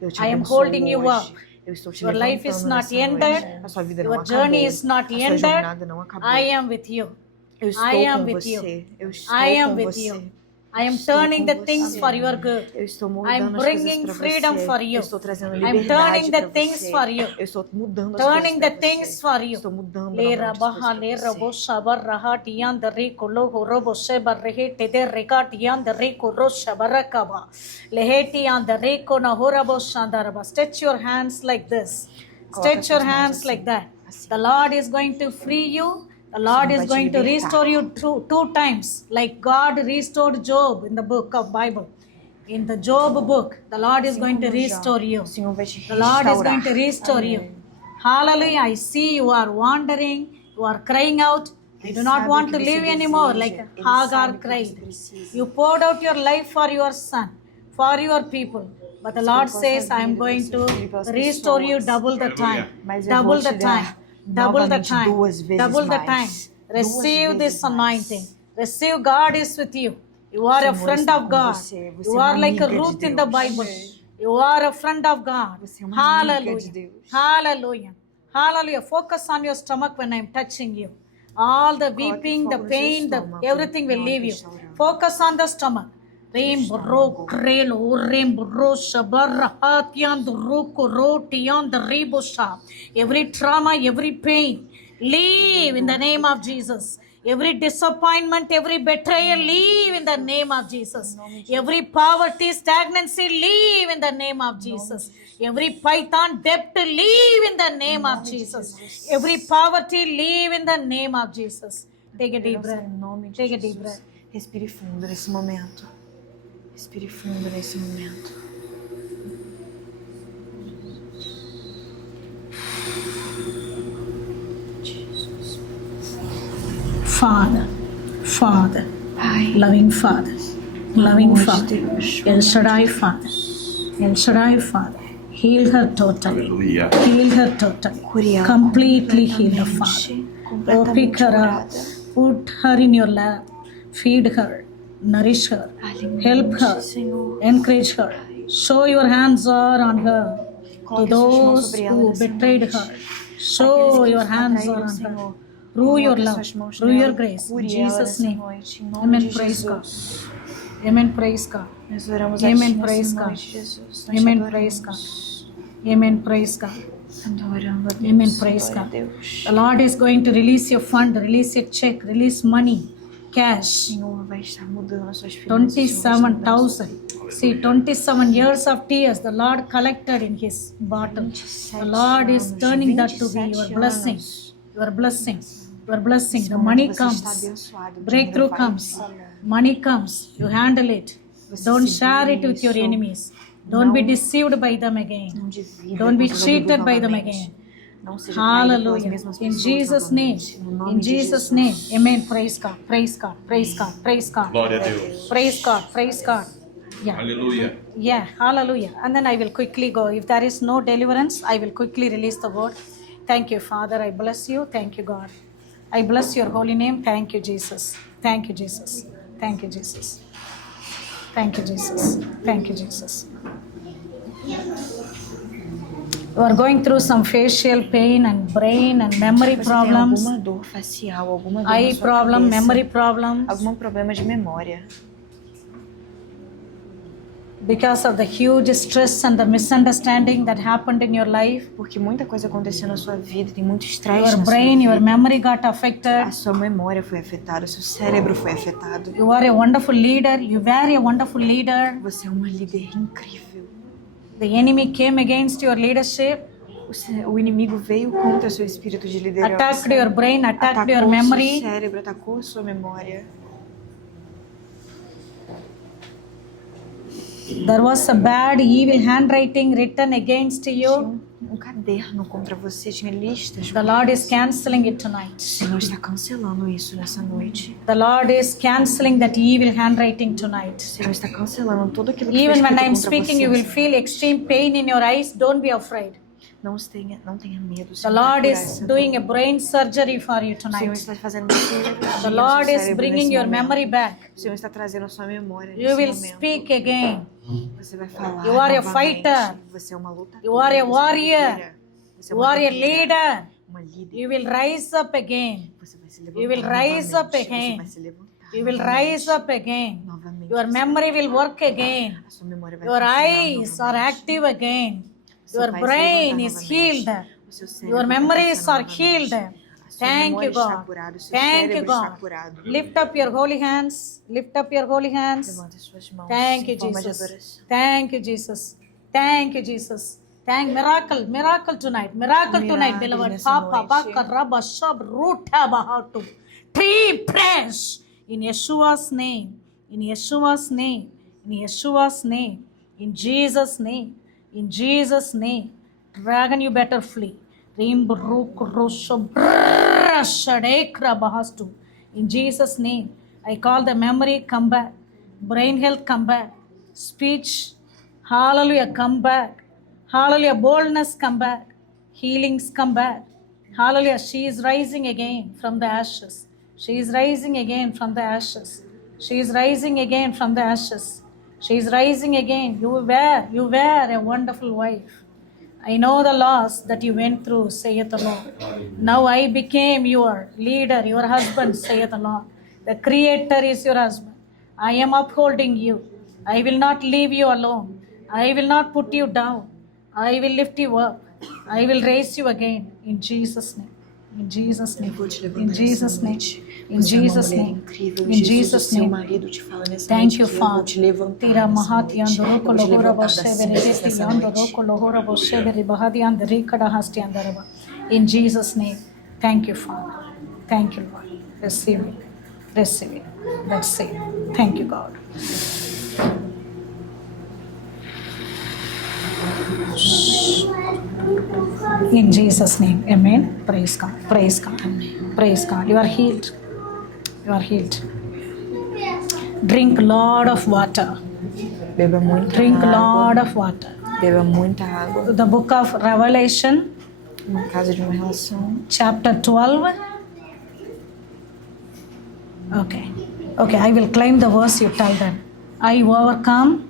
Eu te I am abençoo holding you hoje. up. Eu estou te Your life is levantando not nessa ended. noite. A sua vida não Your acabou. journey is not A sua ended. jornada não acabou. I am with you. Eu estou I am com with you. você. Eu estou I am com with você. you. I am Estou turning com the você. things for your good. Eu estou I mudando am as bringing coisas para freedom você. for you. Eu estou trazendo I am liberdade turning the para things você. for you. Eu estou mudando as Turning coisas the para things você. for you. Estou mudando Le novamente as rabaha le coisas para rabo você. shabar raha tiyan the re kolo horobo shebar rehe tede reka tiyan the re koro shabarakaba leheti and the re kona horabo shandaraba. Stretch your hands like this. Stretch your hands like that. The Lord is going to free you. The Lord is going to restore you two times, like God restored Job in the book of Bible. In the Job book, the Lord is going to restore you. O Senhor vai te The Lord is restaurar. going to restore you. Hallelujah. I see you are wandering, you are crying out. I do not want to live anymore, like Hagar cried. You poured out your life for your son, for your people. But the Lord says, I am going to restore you double the time. Double the time. Double the time. Double the time. Receive this anointing. Receive. God is with you. You are a friend of God. You are like a Ruth in the Bible. You are a friend of God. Hallelujah. Hallelujah. Hallelujah. Focus on your stomach when I am touching you. All the weeping, the pain, everything will leave you. Focus on the stomach. Every trauma, every pain, leave in the name of Jesus. Every disappointment, every betrayal, leave in the name of Jesus. Every poverty, stagnancy, leave in the name of Jesus. Every python, debt, leave in the name of Jesus. Every poverty, leave in the name of Jesus. Take a deep breath. Take a deep breath. Respire fundo nesse momento. Respire fundo nesse momento. Father, Father, Pai, loving Father, loving amor de Father, Deus. El Shaddai Father, El Shaddai Father, heal her totally, Aleluia. heal her totally, Cure ela completely heal her, Father. Oh, pick completamente her up, curada. put her in your lap, feed her, nourish her, help Alimente, her, Senhor. encourage her, show your hands are on her. To Coloque suas mãos those sobre ela who nessa betrayed noite. her, Aqueles show que your os hands are traíram, on her. Senhor. Through your Coloque love, suas mãos through nela your e grace, in cure ela Jesus' nessa name. noite, em nome Amen. de Praise God. Jesus. Amen. Praise God. Nós oramos a Ti Amen. nessa Praise God. noite, Jesus. Nós te Amen. Praise God. adoramos. Amen. Praise God. Adorando a Deus. Amen. Praise Glória a God. Deus. The Lord is going to release your fund, release your check, release money, O cash. Senhor vai estar mudando as suas finanças. O Senhor vai estar mudando as suas 27,000. See, 27 years of tears the Lord collected in His bottle. The Lord is turning that to be your blessing. Your blessing. Your blessing. The money comes. Breakthrough comes. Money comes. You handle it. Don't share it with your enemies. Don't be deceived by them again. Não divida Don't be com seus cheated amigos by them novamente. again. Não seja traído pelas Hallelujah. mesmas In pessoas Jesus' name. novamente. No nome In de Jesus' Jesus. name. Amen. Praise God. Praise God. Praise God. Praise God. Glória a Deus. Praise God. Praise God. Yeah. Aleluia. Yeah. Hallelujah. And then I will quickly go. If there is no deliverance, I will quickly release the word. Thank you, Father. I bless you. Thank you, God. I bless your holy name. Thank you, Jesus. Thank you, Jesus. Thank you, Jesus. Thank you, Jesus. Thank you, Jesus. You are going through some facial pain and brain and memory Você tem problems, alguma dor facial, alguma dor na eye sua problem, cabeça, memory problems, algum problema de memória. because of the huge stress and the misunderstanding that happened in your life. Porque muita coisa aconteceu na sua vida, tem muito estresse Your na brain, sua your vida. memory got affected. A sua memória foi afetada, o seu cérebro foi afetado. You are a wonderful leader. You were a wonderful leader. Você é uma líder incrível. The enemy came against your leadership, O inimigo veio contra seu espírito de liderança. attacked your brain, attacked Atacou your o memory. seu cérebro, atacou a sua memória. There was a bad, evil handwriting written against Tinha you. um caderno contra você, tinha listas. The Lord is canceling it tonight. O Senhor está cancelando isso nessa noite. The Lord is canceling that evil handwriting O tonight. Senhor está cancelando tudo aquilo que foi Even when escrito I'm contra speaking, você. you will feel extreme pain in your eyes. Don't be afraid. Não tenha medo. O The Senhor vai Lord curar is essa doing dor. a brain surgery for you O Senhor tonight. está fazendo uma cirurgia The no Lord seu is cérebro bringing nesse your momento. memory back. O Senhor está trazendo a sua memória You nesse will momento. speak again. Você vai falar You are a novamente. fighter. Você é uma lutadora. You are a você é uma warrior. guerreira. Você é You uma are a guerreira, leader. uma líder. You will rise up again. Você vai se levantar You will rise novamente. up Você again. vai se levantar You will novamente. rise up again. Novamente. Your Você memory will work again. a sua memória vai Your funcionar eyes are novamente. active again. Você Your vai se brain levantar is novamente. healed. O seu cérebro Your vai memories funcionar are novamente. healed. A sua Thank memória you, está God. curada. O seu Thank you, cérebro está God. curado. Lift up your holy hands. Lift up your holy hands. Levante suas mãos Thank you, em forma de Jesus. adoração. Thank you, Jesus. Thank you, Jesus. Miracle, miracle tonight, miracle tonight, Milagre beloved. nessa Papa, noite. baka, rabba, shab, ruta, bahatu. Tree press in Yeshua's name, in Yeshua's name, in Yeshua's name, in Jesus' name, in Jesus' name. Dragon, you better flee. Rim, bruk, rosho, brrrr, shadekra, bahastu. In Jesus' name, I call the memory come back, brain health come back, speech, hallelujah, come back. Hallelujah, boldness come back, healings come back. Hallelujah, she is rising again from the ashes. She is rising again from the ashes. She is rising again from the ashes. She is rising again. You were a wonderful wife. I know the loss that you went through, saith the Lord. Now I became your leader, your husband, saith the Lord. The Creator is your husband. I am upholding you. I will not leave you alone. I will not put you down. I will lift you up. I will raise you again in Jesus' name. In Jesus' Eu name. vou te levantar In nessa Jesus' name. noite. In Você é uma Jesus' mulher name. incrível. In Jesus, Jesus' o seu name. marido te fala nessa Thank noite you, que eu vou Father. te levantar Tira nessa mahati noite. andoro Eu vou te kolohora levantar das bosheveri cinzas heti nessa andoro noite. kolohora bosheveri bahadi andari kada hasti andaraba. In Jesus' name. Thank you, Father. Thank you, Lord. Receive it. Receive it. Receive it. Thank you, God. In Jesus' name. Amen. Praise God. Praise God. Praise God. You are healed. You are healed. Drink lot of water. Beba muita Drink água. lot of water. Beba muita água. The book of Revelation, Uma casa de uma relação. chapter 12. Okay. Okay, I will claim the verse, you tell them. I overcome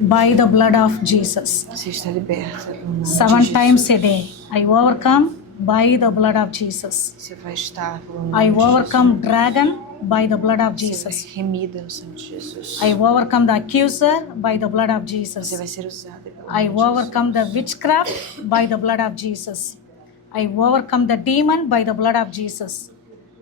by the blood of Jesus. Você está liberta. no nome de 7 Jesus. times a day. I overcome by the blood of Jesus. Você vai estar pelo nome I de Jesus. overcome dragon by the blood of Você vai Jesus. ser remida no sangue de Jesus. I overcome the accuser by the blood of Você Jesus. vai ser usada pelo I nome de overcome the witchcraft by the blood of Jesus. I overcome the demon by the blood of Jesus.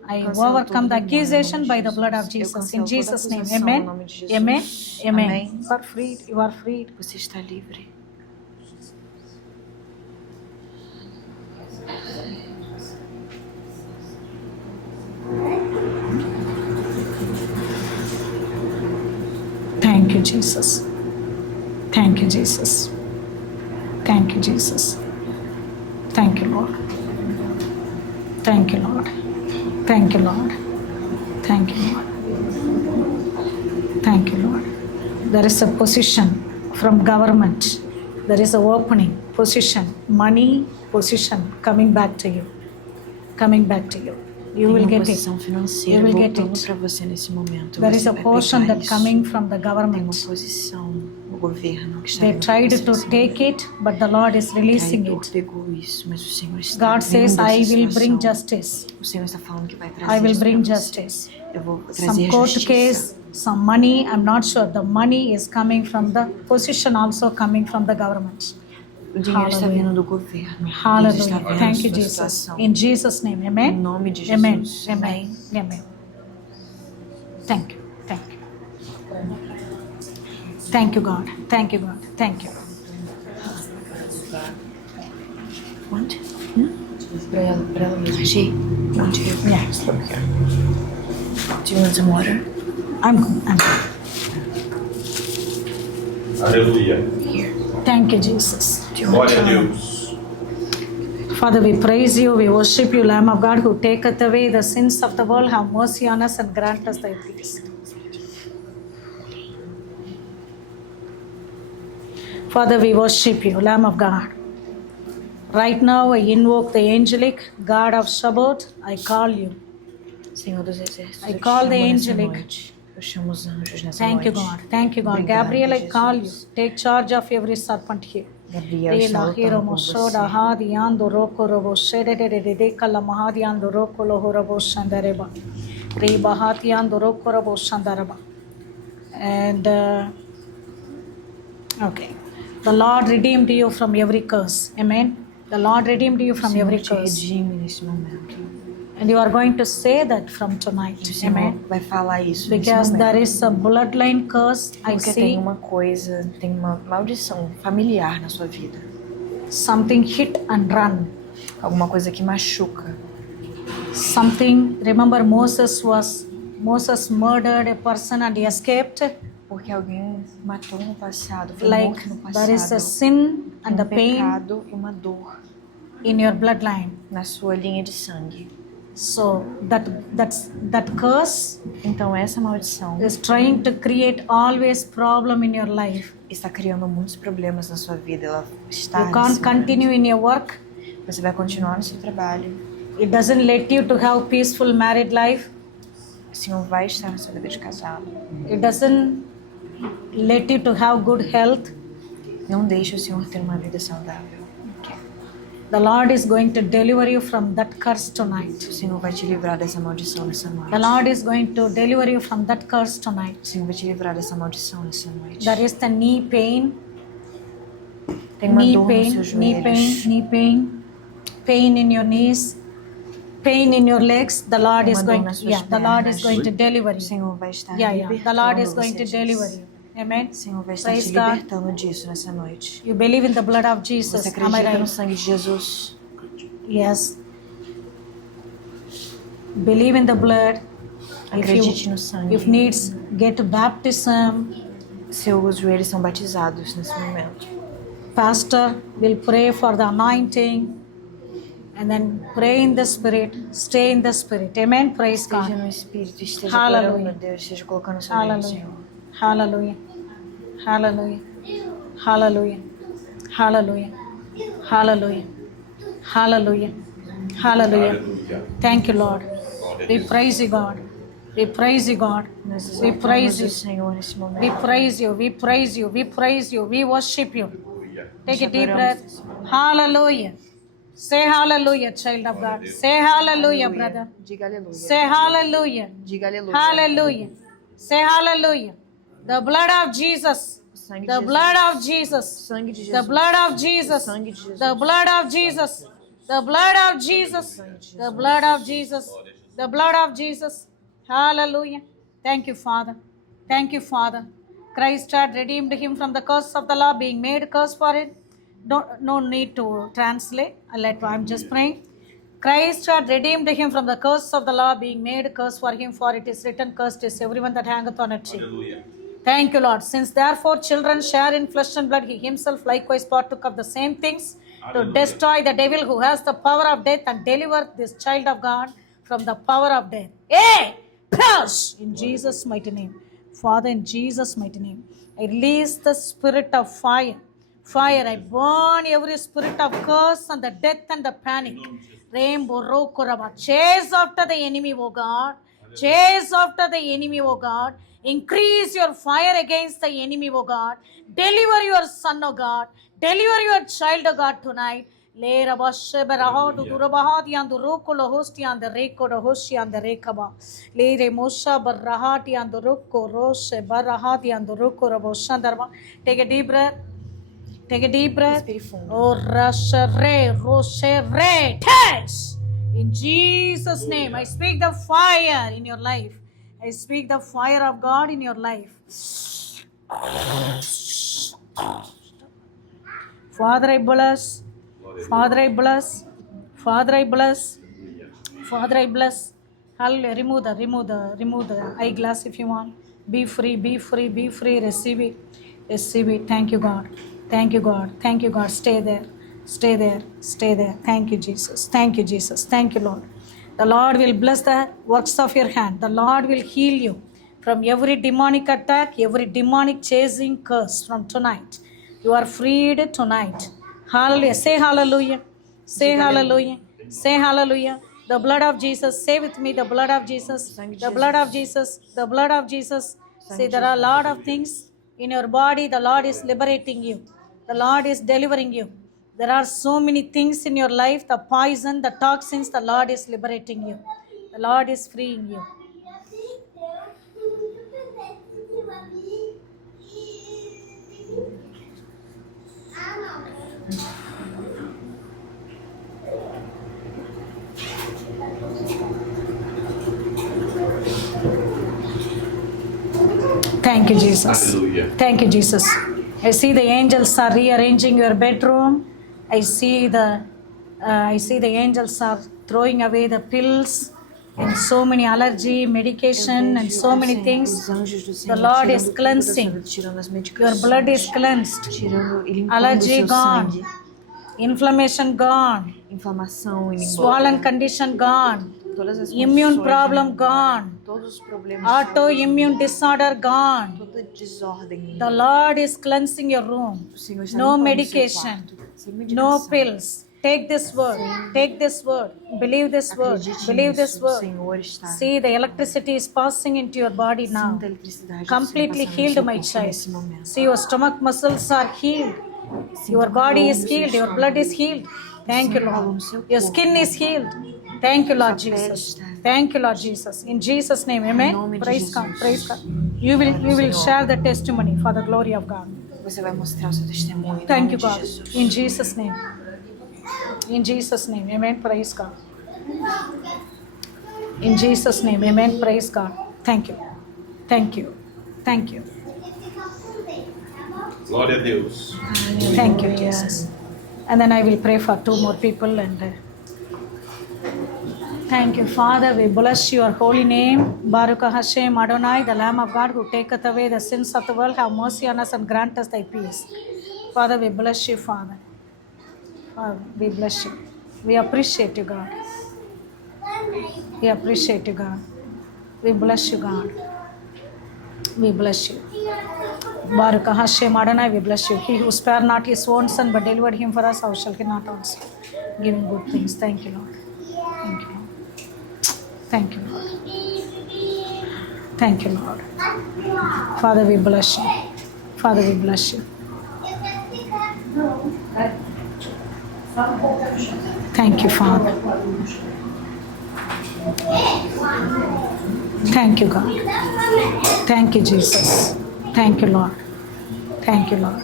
I Cancelo overcome the todo demônio em accusation nome de by the blood of Jesus. Eu Jesus. cancelo In Jesus' toda name, acusação amen. no nome de Jesus. Amen. Amen. Amém. You are freed. You are freed. Você está livre. Thank you, Jesus. Thank you, Jesus. Thank you, Jesus. Thank you, Lord. Thank you, Lord. Thank you, Lord. Thank you, Lord. Thank you, Lord. There is a position from government. There is a opening, position, money, position coming back to you. Coming back to you. You Tem will uma get it. posição financeira You will get voltando it. para você nesse momento. There Você is a vai portion pegar that isso. coming from the Tem uma government. posição no governo que está They vindo tried para to você. take it, but the Lord is O releasing traidor it. pegou isso, mas o Senhor está God says, vendo I essa will bring situação. justice. O Senhor está falando que vai I trazer will isso bring para você. justice. Eu vou Some trazer court justiça. case, some money, I'm not sure. The money is coming from the position, also coming from the government. O dinheiro está Hallelujah. vindo do governo. Deus está Hallelujah. vendo Thank a you, sua Jesus. situação. In Jesus' name, Em amen. nome de Amen. Jesus. Amen. Amen. Thank you. Thank you. Thank you, God. Thank you, God. Thank you. Onde? Para ela mesmo. Achei. Onde? Yeah. Do you want some water? I'm good. I'm good. Aleluia. Here. Thank you, Jesus. Do you want Glória a some? Deus. Father, we praise you, we worship you, Lamb of God, who taketh away the sins of the world. Have mercy on us and grant us thy peace. Father, we worship you, Lamb of God. Right now, I invoke the angelic God of Shabbat. I call you. Senhor dos Exércitos, I eu te call chamo the nessa angelic. noite. Eu chamo os anjos nessa Thank you, noite. God. Thank you, God. Obrigada, Gabriel, I call you. Jesus. Take charge of every serpent here. Gabriel está lutando por você. And okay, the Lord redeemed you from every curse. Amen. The Lord redeemed you O from Senhor every te curse. redime nesse momento. And you are going to say that from O tonight. Senhor Amen. vai falar isso nesse Because there momento. is a bloodline curse I Porque tem see. uma coisa, tem uma maldição familiar na sua vida. Something hit and run. Alguma coisa que machuca. Something, remember Moses murdered a person and he escaped. Porque alguém matou no passado, foi Like morto no there is a passado. sin and a pain Pecado e uma dor in your bloodline. na sua linha de sangue. So that curse Então essa maldição is trying to create always problem in your life. está criando muitos problemas na sua vida. Ela está You can't nesse momento. continue in your work. Você vai continuar no seu trabalho. It doesn't let you to have peaceful married life. O Senhor vai estar na sua vida de casado. It doesn't let you to have good health. Não deixe o Senhor ter uma vida saudável. The Lord is going to deliver you from that curse tonight. O Senhor vai te livrar dessa maldição nessa noite. The Lord is going to deliver you from that curse O tonight. Senhor vai te livrar dessa maldição nessa noite. There is the knee pain, Tem uma knee dor nos pain, seus knee pain, joelhos. knee pain, pain in your knees, pain in your legs. The Lord Tem is uma dor going nas to, suas the Lord is pernas. going to deliver O you. Senhor vai estar Yeah. The libertando Lord is going to você deliver disso. you. Amen. O Senhor vai estar Praise te God. libertando disso nessa noite. You believe in the blood of Você Jesus. Am I acredita no right? sangue de Jesus? Yes. Believe in the blood. Acredite no sangue. If needs, get baptism. Seus joelhos são batizados nesse momento. Pastor will pray for the anointing And then pray in the Spirit, stay in the Spirit. Amen. Praise Esteja God. no Espírito, esteja Hallelujah. orando a Deus, esteja colocando sua vida no Hallelujah. Senhor. Hallelujah. Hallelujah. Hallelujah. Hallelujah. Hallelujah. Hallelujah. Hallelujah. Aleluia. Thank you, Lord. Glória a We Deus. praise you, God. We praise you, God. Nós We exaltamos praise o you. Senhor nesse We momento. praise you. We praise you. We praise you. We worship you. Aleluia. Take a Nós deep adoramos breath. nesse momento. Hallelujah. Say hallelujah, child of God. Say hallelujah, brother. Diga aleluia. Say hallelujah. Diga aleluia. Hallelujah. Say hallelujah. The blood of Jesus. O sangue de The Jesus. blood of Jesus. O sangue de The Jesus. blood of Jesus. O sangue de Jesus. The blood of Jesus. The blood of Jesus. The blood of Jesus. The blood of Jesus. Hallelujah. Thank you, Father. Thank you, Father. Christ had redeemed him from the curse of the law, being made curse for it. No need to translate. I'm just praying. Christ had redeemed him from the curse of the law, being made curse for him, for it is written, cursed is everyone that hangeth on a tree. Aleluia. Thank you, Lord. Since therefore children share in flesh and blood, he himself likewise partook of the same things, to Hallelujah. destroy the devil who has the power of death, and deliver this child of God from the power of death. Hey! Push! In Jesus' mighty name. Father, in Jesus' mighty name, I release the spirit of fire. Fire, I burn every spirit of curse and the death and the panic. Rainbow, Rokoraba. Chase after the enemy, O God. Chase after the enemy, O God. Increase your fire against the enemy, O God. Deliver your son, O God. Deliver your child, O God, tonight. Le rabashe barahadu durabahati and the rokolo hosti and the reko the hoshi and the rekaba. Le remosha barahati and the roko roshe barahati and the roko raboshandarma. Take a deep breath. Take a deep breath. Respire fundo. Oh, rashere, roshere, taste. In Jesus' name, I speak the fire in your life. I speak the fire of God in your life. Father, I bless. Father, I bless. Father, I bless. Father, I bless. Hallelujah. Remove the eyeglass if you want. Be free, be free, be free. Receive it. Receive it. Thank you, God. Thank you, God. Thank you, God. Stay there. Stay there. Stay there. Thank you, Jesus. Thank you, Jesus. Thank you, Lord. The Lord will bless the works of your hand. The Lord will heal you from every demonic attack, every demonic chasing curse from tonight. You are freed tonight. Hallelujah. Say hallelujah. Say hallelujah. Say hallelujah. The blood of Jesus. Say with me, the blood of Jesus. The blood of Jesus. The blood of Jesus. Say there are a lot of things in your body. The Lord is liberating you. The Lord is delivering you. There are so many things in your life, the poison, the toxins, the Lord is liberating you. The Lord is freeing you. Thank you, Jesus. Hallelujah. Thank you, Jesus. I see the angels are rearranging your bedroom. I see the angels are throwing away the pills and so many allergy medication and so many things. Os anjos do The Senhor Lord tirando is tudo da sua cleansing. vida, tirando as Your medicações, blood is cleansed. tirando e limpando o Allergy seu gone. sangue. Inflammation gone. Inflamação indo Swollen embora. condition gone. Todas as Immune condições problem indo embora. gone. Todos os problemas. Autoimmune disorder gone. Toda desordem. The Lord is cleansing your room. O Senhor está No limpando o seu medication. quarto, sem No medicação. pills. Take this word. Take this word. Believe this word. Acredite Believe nisso. this O word. Senhor está. See, the electricity is passing into your body now. Sinta a eletricidade do Completely Senhor passando no healed, seu my corpo child. nesse momento. See, your stomach muscles are healed. Sinta Your o body calor is no seu healed. Your estômago. blood is healed. Thank you, Sinta o calor Lord. no seu Your corpo. skin is healed. Thank you, Lord Sua pele Jesus. está. Thank you, Lord Jesus. In Jesus' name, Em amen. nome de Praise God. Jesus. Praise God. You will share the testimony for the glory of God. Você vai mostrar o seu testemunho em Thank nome you, de God. Jesus. In Jesus' name. In Jesus' name, amen. Praise God. In Jesus' name, amen. Praise God. Thank you. Thank you. Thank you. Glória a Deus. Thank you, Jesus. And then I will pray for two more people. And thank you, Father. We bless your holy name. Baruch Hashem Adonai, the Lamb of God who taketh away the sins of the world. Have mercy on us and grant us thy peace. Father, we bless you, Father. Father, we bless you. We appreciate you, God. We appreciate you, God. We bless you, God. We bless you. Baruch Hashem Adonai, we bless you. He who spared not his own son but delivered him for us, how shall he not also give him good things? Thank you, Lord. Thank you, Lord. Thank you, Lord. Thank you, Lord. Father, we bless you. Father, we bless you. Thank you, Father. Thank you, God. Thank you, Jesus. Thank you, Lord. Thank you, Lord.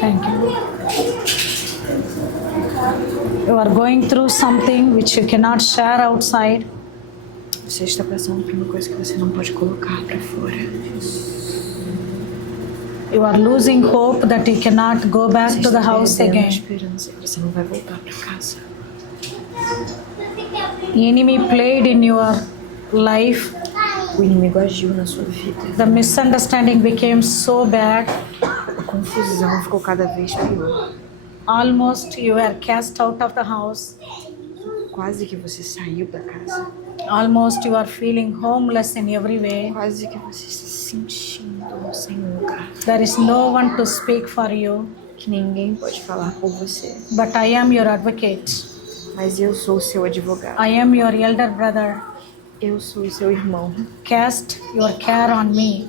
Thank you, Lord. You are going through something which you cannot share outside. Você está passando por uma coisa que você não pode colocar para fora. You are losing hope that you cannot go back Você to the está house perdendo a again. esperança que você não vai voltar para casa. The enemy played in your life. O inimigo agiu na sua vida. The misunderstanding became so bad. A confusão ficou cada vez pior. Almost you were cast out of the house. Quase que você saiu da casa. Almost you are feeling homeless in every way. Quase que você se sentindo sem lugar. There is no one to speak for you. Que ninguém pode falar por você. But I am your advocate. Mas eu sou o seu advogado. I am your elder brother. Eu sou o seu irmão. Cast your care on me.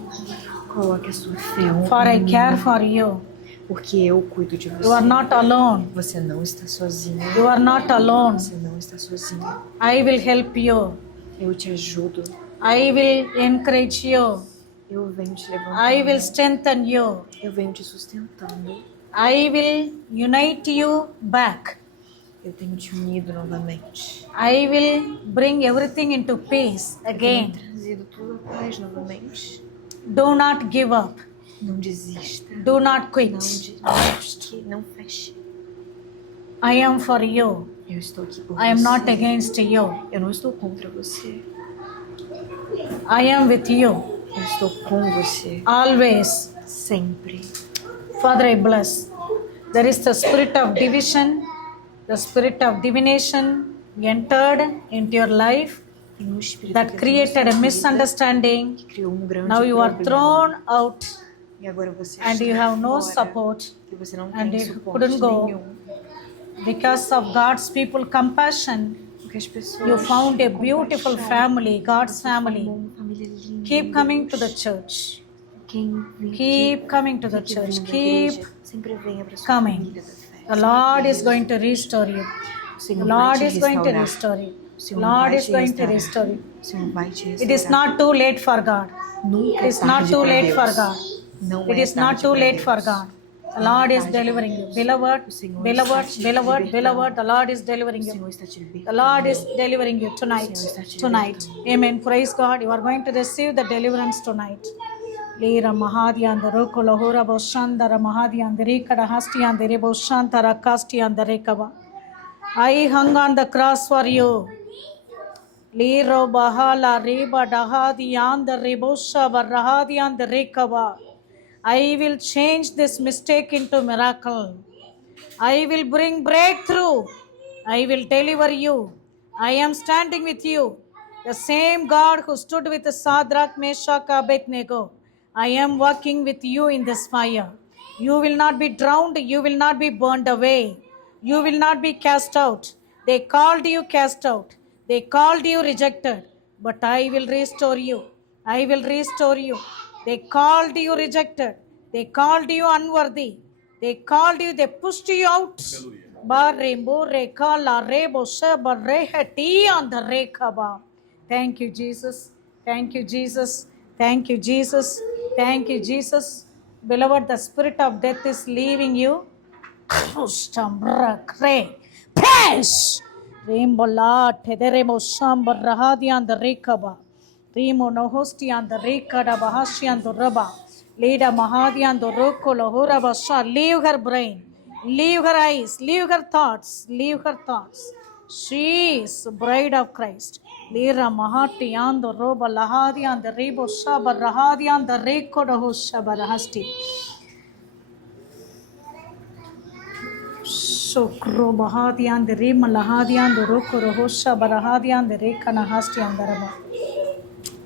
Coloque a sua fé em For I mim, care for you. porque eu cuido de você. You are not alone. Você não está sozinho. You are not alone. Você não está sozinho. I will help you. Eu te ajudo. I will encourage you. Eu venho te I levantando. will strengthen you. Eu venho te sustentando. I will unite you back. Eu tenho te unido novamente. I will bring everything into peace Eu again. tenho trazido tudo a paz novamente. Do not give up. Não desista. Do not quit. Não feche. I am for you. Eu estou aqui por I am você. not against you. Eu não estou contra você. I am with you. Eu estou com você. Always. Sempre. Father, I bless. There is the spirit of division, the spirit of divination entered into your life Tem um espírito that que created a entrou na sua vida, misunderstanding. que criou um grande Now you are problema. thrown out E agora você and está you have no fora, support que você não and tem you suporte couldn't go. nenhum. because of God's people compassion. Porque as pessoas You found a com beautiful compaixão, family, God's você formou family. uma família linda Keep em coming to the Deus. church. Quem vem Keep aqui, coming to the fique church. vindo à Keep igreja, sempre venha para sua coming. família da fé. The Lord is going to restore you. O The Senhor Lord vai te is going to restaurar. restore you. O The Senhor Lord vai is te going to restaurar. restore you. O Senhor vai te It is restaurar. not too late for God. Nunca It is é not tarde too para late Deus. for God. Não It é is not tarde too para late for Deus. God. The Lord is delivering you. Beloved, O Senhor beloved, está te beloved, libertando. beloved, the Lord is delivering O you. Senhor está te The libertando. Lord is delivering you tonight. Senhor está te Tonight. libertando. Amen. Praise God. You are going to receive the deliverance tonight. Lira Mahadi and the Rokula Hura Boshandara Mahadi and the Rikada Hasti and the Reboshantara Kasti and the Rekaba. I hung on the cross for you. Liro Bahala Reba Dahadi and the Rebosha Barahadi and the Rekaba. I will change this mistake into miracle. I will bring breakthrough. I will deliver you. I am standing with you. The same God who stood with Sadrach, Meshach, Abednego. I am working with you in this fire. You will not be drowned. You will not be burned away. You will not be cast out. They called you cast out. They called you rejected. But I will restore you. I will restore you. They called you rejected. They called you unworthy. They called you, they pushed you out. Thank you, Jesus. Thank you, Jesus. Thank you, Jesus. Thank you, Jesus. Beloved, the spirit of death is leaving you. Pesh! Rimbola, Tederemo Shamba Rahadi and the Rekaba. Rimo Nohosti and the Rekada Bahashi and the Raba. Leda Mahadi and the Roko Lahura Basha. Leave her brain. Leave her eyes. Leave her thoughts. Leave her thoughts. She is bride of Christ. Lira Mahati and the Roba Lahadi and the Rebo Shaba Rahadi and the Rekoda Hoshaba Rahasti. Shokro Bahadian the Rima Lahadian the Roko Hosha Barahadian the Reka Nahastian Daraba.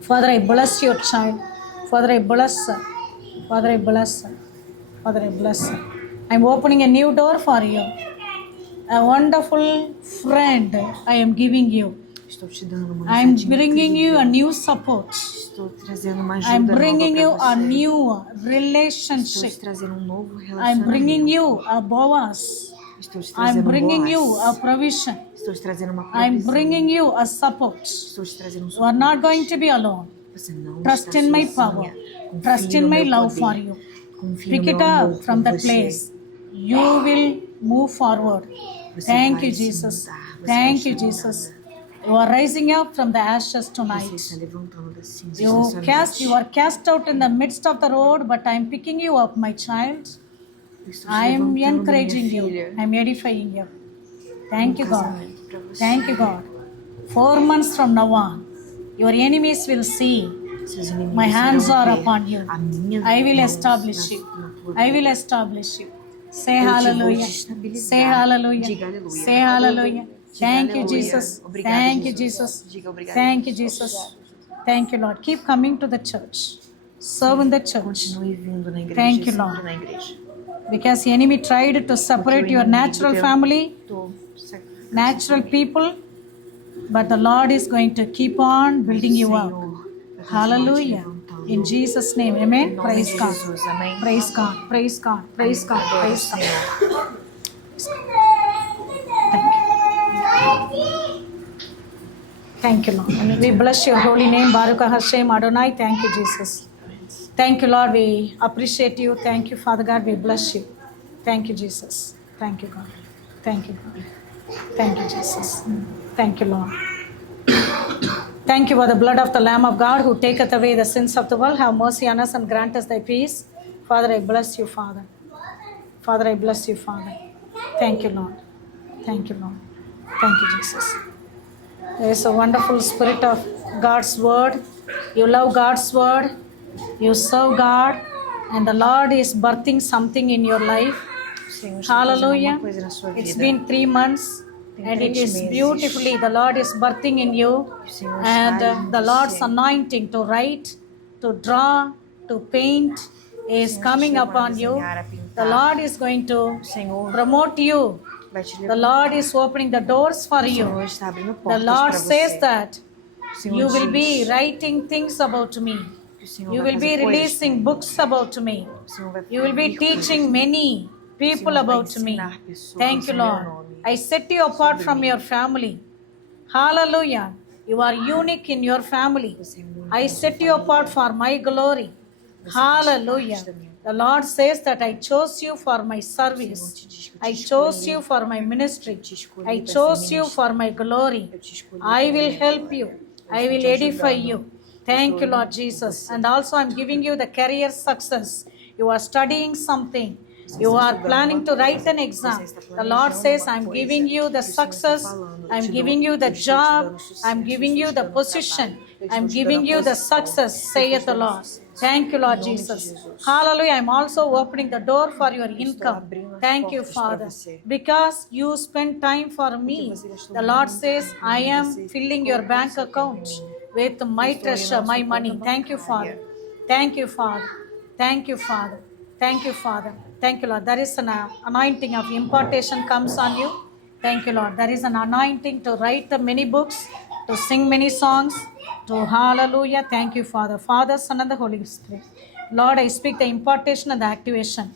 Father, I bless your child. Father, I bless her. Father, I bless her. Father, I bless her. I'm opening a new door for you. A wonderful friend I am giving you. Estou te dando uma I'm amizade bringing you incrível. a new support. Estou trazendo uma ajuda I'm nova bringing you para a você. new Estou relationship. te trazendo um novo I'm bringing relacionamento. you a Boaz. Estou te I'm trazendo um bringing you a Boaz. provision. Estou te trazendo uma I'm provisão. bringing you a support. Estou te trazendo um You are not suporte. going to be alone. Você não Trust está in my sozinha. power. Confie Trust no in my meu love poder. for you. Confie Pick no it meu amor up from por that você. place. You will move forward. Você Thank vai you, se Jesus. mudar, você Thank vai you, ser Jesus. mudada. You are rising up from the ashes Você tonight. está levantando das cinzas You nessa noite. are cast out in the midst of the road, but I'm picking you up, my child. Eu estou te I am levantando, minha encouraging you. filha. I'm edifying you. Thank you, God. Casamento pra você. Thank you, God. 4 months from now on, your enemies will see Seus inimigos my hands irão are ver upon you. a minha I will mãos establish you. na tua I will vida. establish you. Say Eu te vou hallelujah. te estabilizar. Say hallelujah. Diga aleluia. Say hallelujah. Diga Thank you, aleluia. Jesus. Obrigada, Thank you, Jesus. Jesus. Diga obrigado. Thank you, Jesus. Thank you, Lord. Keep coming to the church. Serve in the church. Continue vindo na igreja. Thank you, sempre Lord. na igreja. Because the enemy tried to separate your natural family, natural people, but the Lord is going to keep on building you up. Hallelujah. In Jesus' name, amen. Praise God. Amém. Praise God. Praise God. Praise God. Adoro o Praise God. Senhor. Thank you, Lord. We bless your holy name, Baruch Hashem Adonai. Thank you, Jesus. Thank you, Lord. We appreciate you. Thank you, Father God. We bless you. Thank you, Jesus. Thank you, God. Thank you, God. Thank you, Jesus. Thank you, Lord. Thank you for the blood of the Lamb of God who taketh away the sins of the world. Have mercy on us and grant us thy peace. Father, I bless you, Father. Father, I bless you, Father. Thank you, Lord. Thank you, Lord. Thank you, Jesus. There is a wonderful spirit of God's word. You love God's word. You serve God. And the Lord is birthing something in your life. O Senhor está fazendo Hallelujah. alguma coisa na sua vida. It's been 3 months. Tem And it 3 is meses. beautifully, the Lord is birthing in you. O Senhor And está em the Lord's você. anointing to write, to draw, to paint is Senhor coming te chama a upon you. desenhar, a pintar. The Lord is going to O Senhor promote you. vai te The levantar. Lord is opening the doors for O you. Senhor está abrindo The portas Lord para says você. that O Senhor you will be diz writing things about me. que o Senhor You vai will be fazer coisas releasing para mim. books about me. O Senhor vai You will be vir coisas. teaching many people Senhor vai about me. ensinar pessoas Thank you, em meu Lord. nome. I set you apart Sobre from mim. your family. Hallelujah. You are unique in your family. Você é único I na sua set you família. apart for my glory. Você faz Hallelujah. parte da minha The Lord says that I chose you for my O Senhor service. te diz que eu te I chose escolhi. you for my ministry. Eu te escolhi I para ser chose you ministro. for my glory. Eu te escolhi I para will minha help glória. you. Eu I estou will te edify ajudando. you. Thank Estou you, Lord indo com Jesus. você. And also I'm giving you the career success. You are studying something. Você You está are estudando planning uma to coisa. write an Você exam. está The Lord planejando says, uma I'm coisa giving you the que o Senhor está success. falando. I'm Eu giving you the estou te dando job. sucesso, I'm giving you estou te the dando position. trabalho. Eu I'm estou te giving dando a you the posição. success, Eu estou saith te the dando Lord. sucesso. Thank you, Em Lord nome de Jesus. Jesus. Hallelujah. I'm also opening the door for your Estou income. abrindo as Thank you, portas para Father. você. Because you spend time for me. você gastou The Lord muito says, tempo I em mim, am você filling your colocou bank seu tempo em account mim. with my Estou indo treasure, na sua my money. conta Thank you, Father. bancária. Thank you, Father. Thank you, Father. Thank you, Father. Thank you, Lord. There is an anointing of impartation comes on you. Thank you, Lord. There is an anointing to write the many books, to sing many songs, to hallelujah. Thank you, Father. Father, Son, and the Holy Spirit. Lord, I speak the impartation and the activation.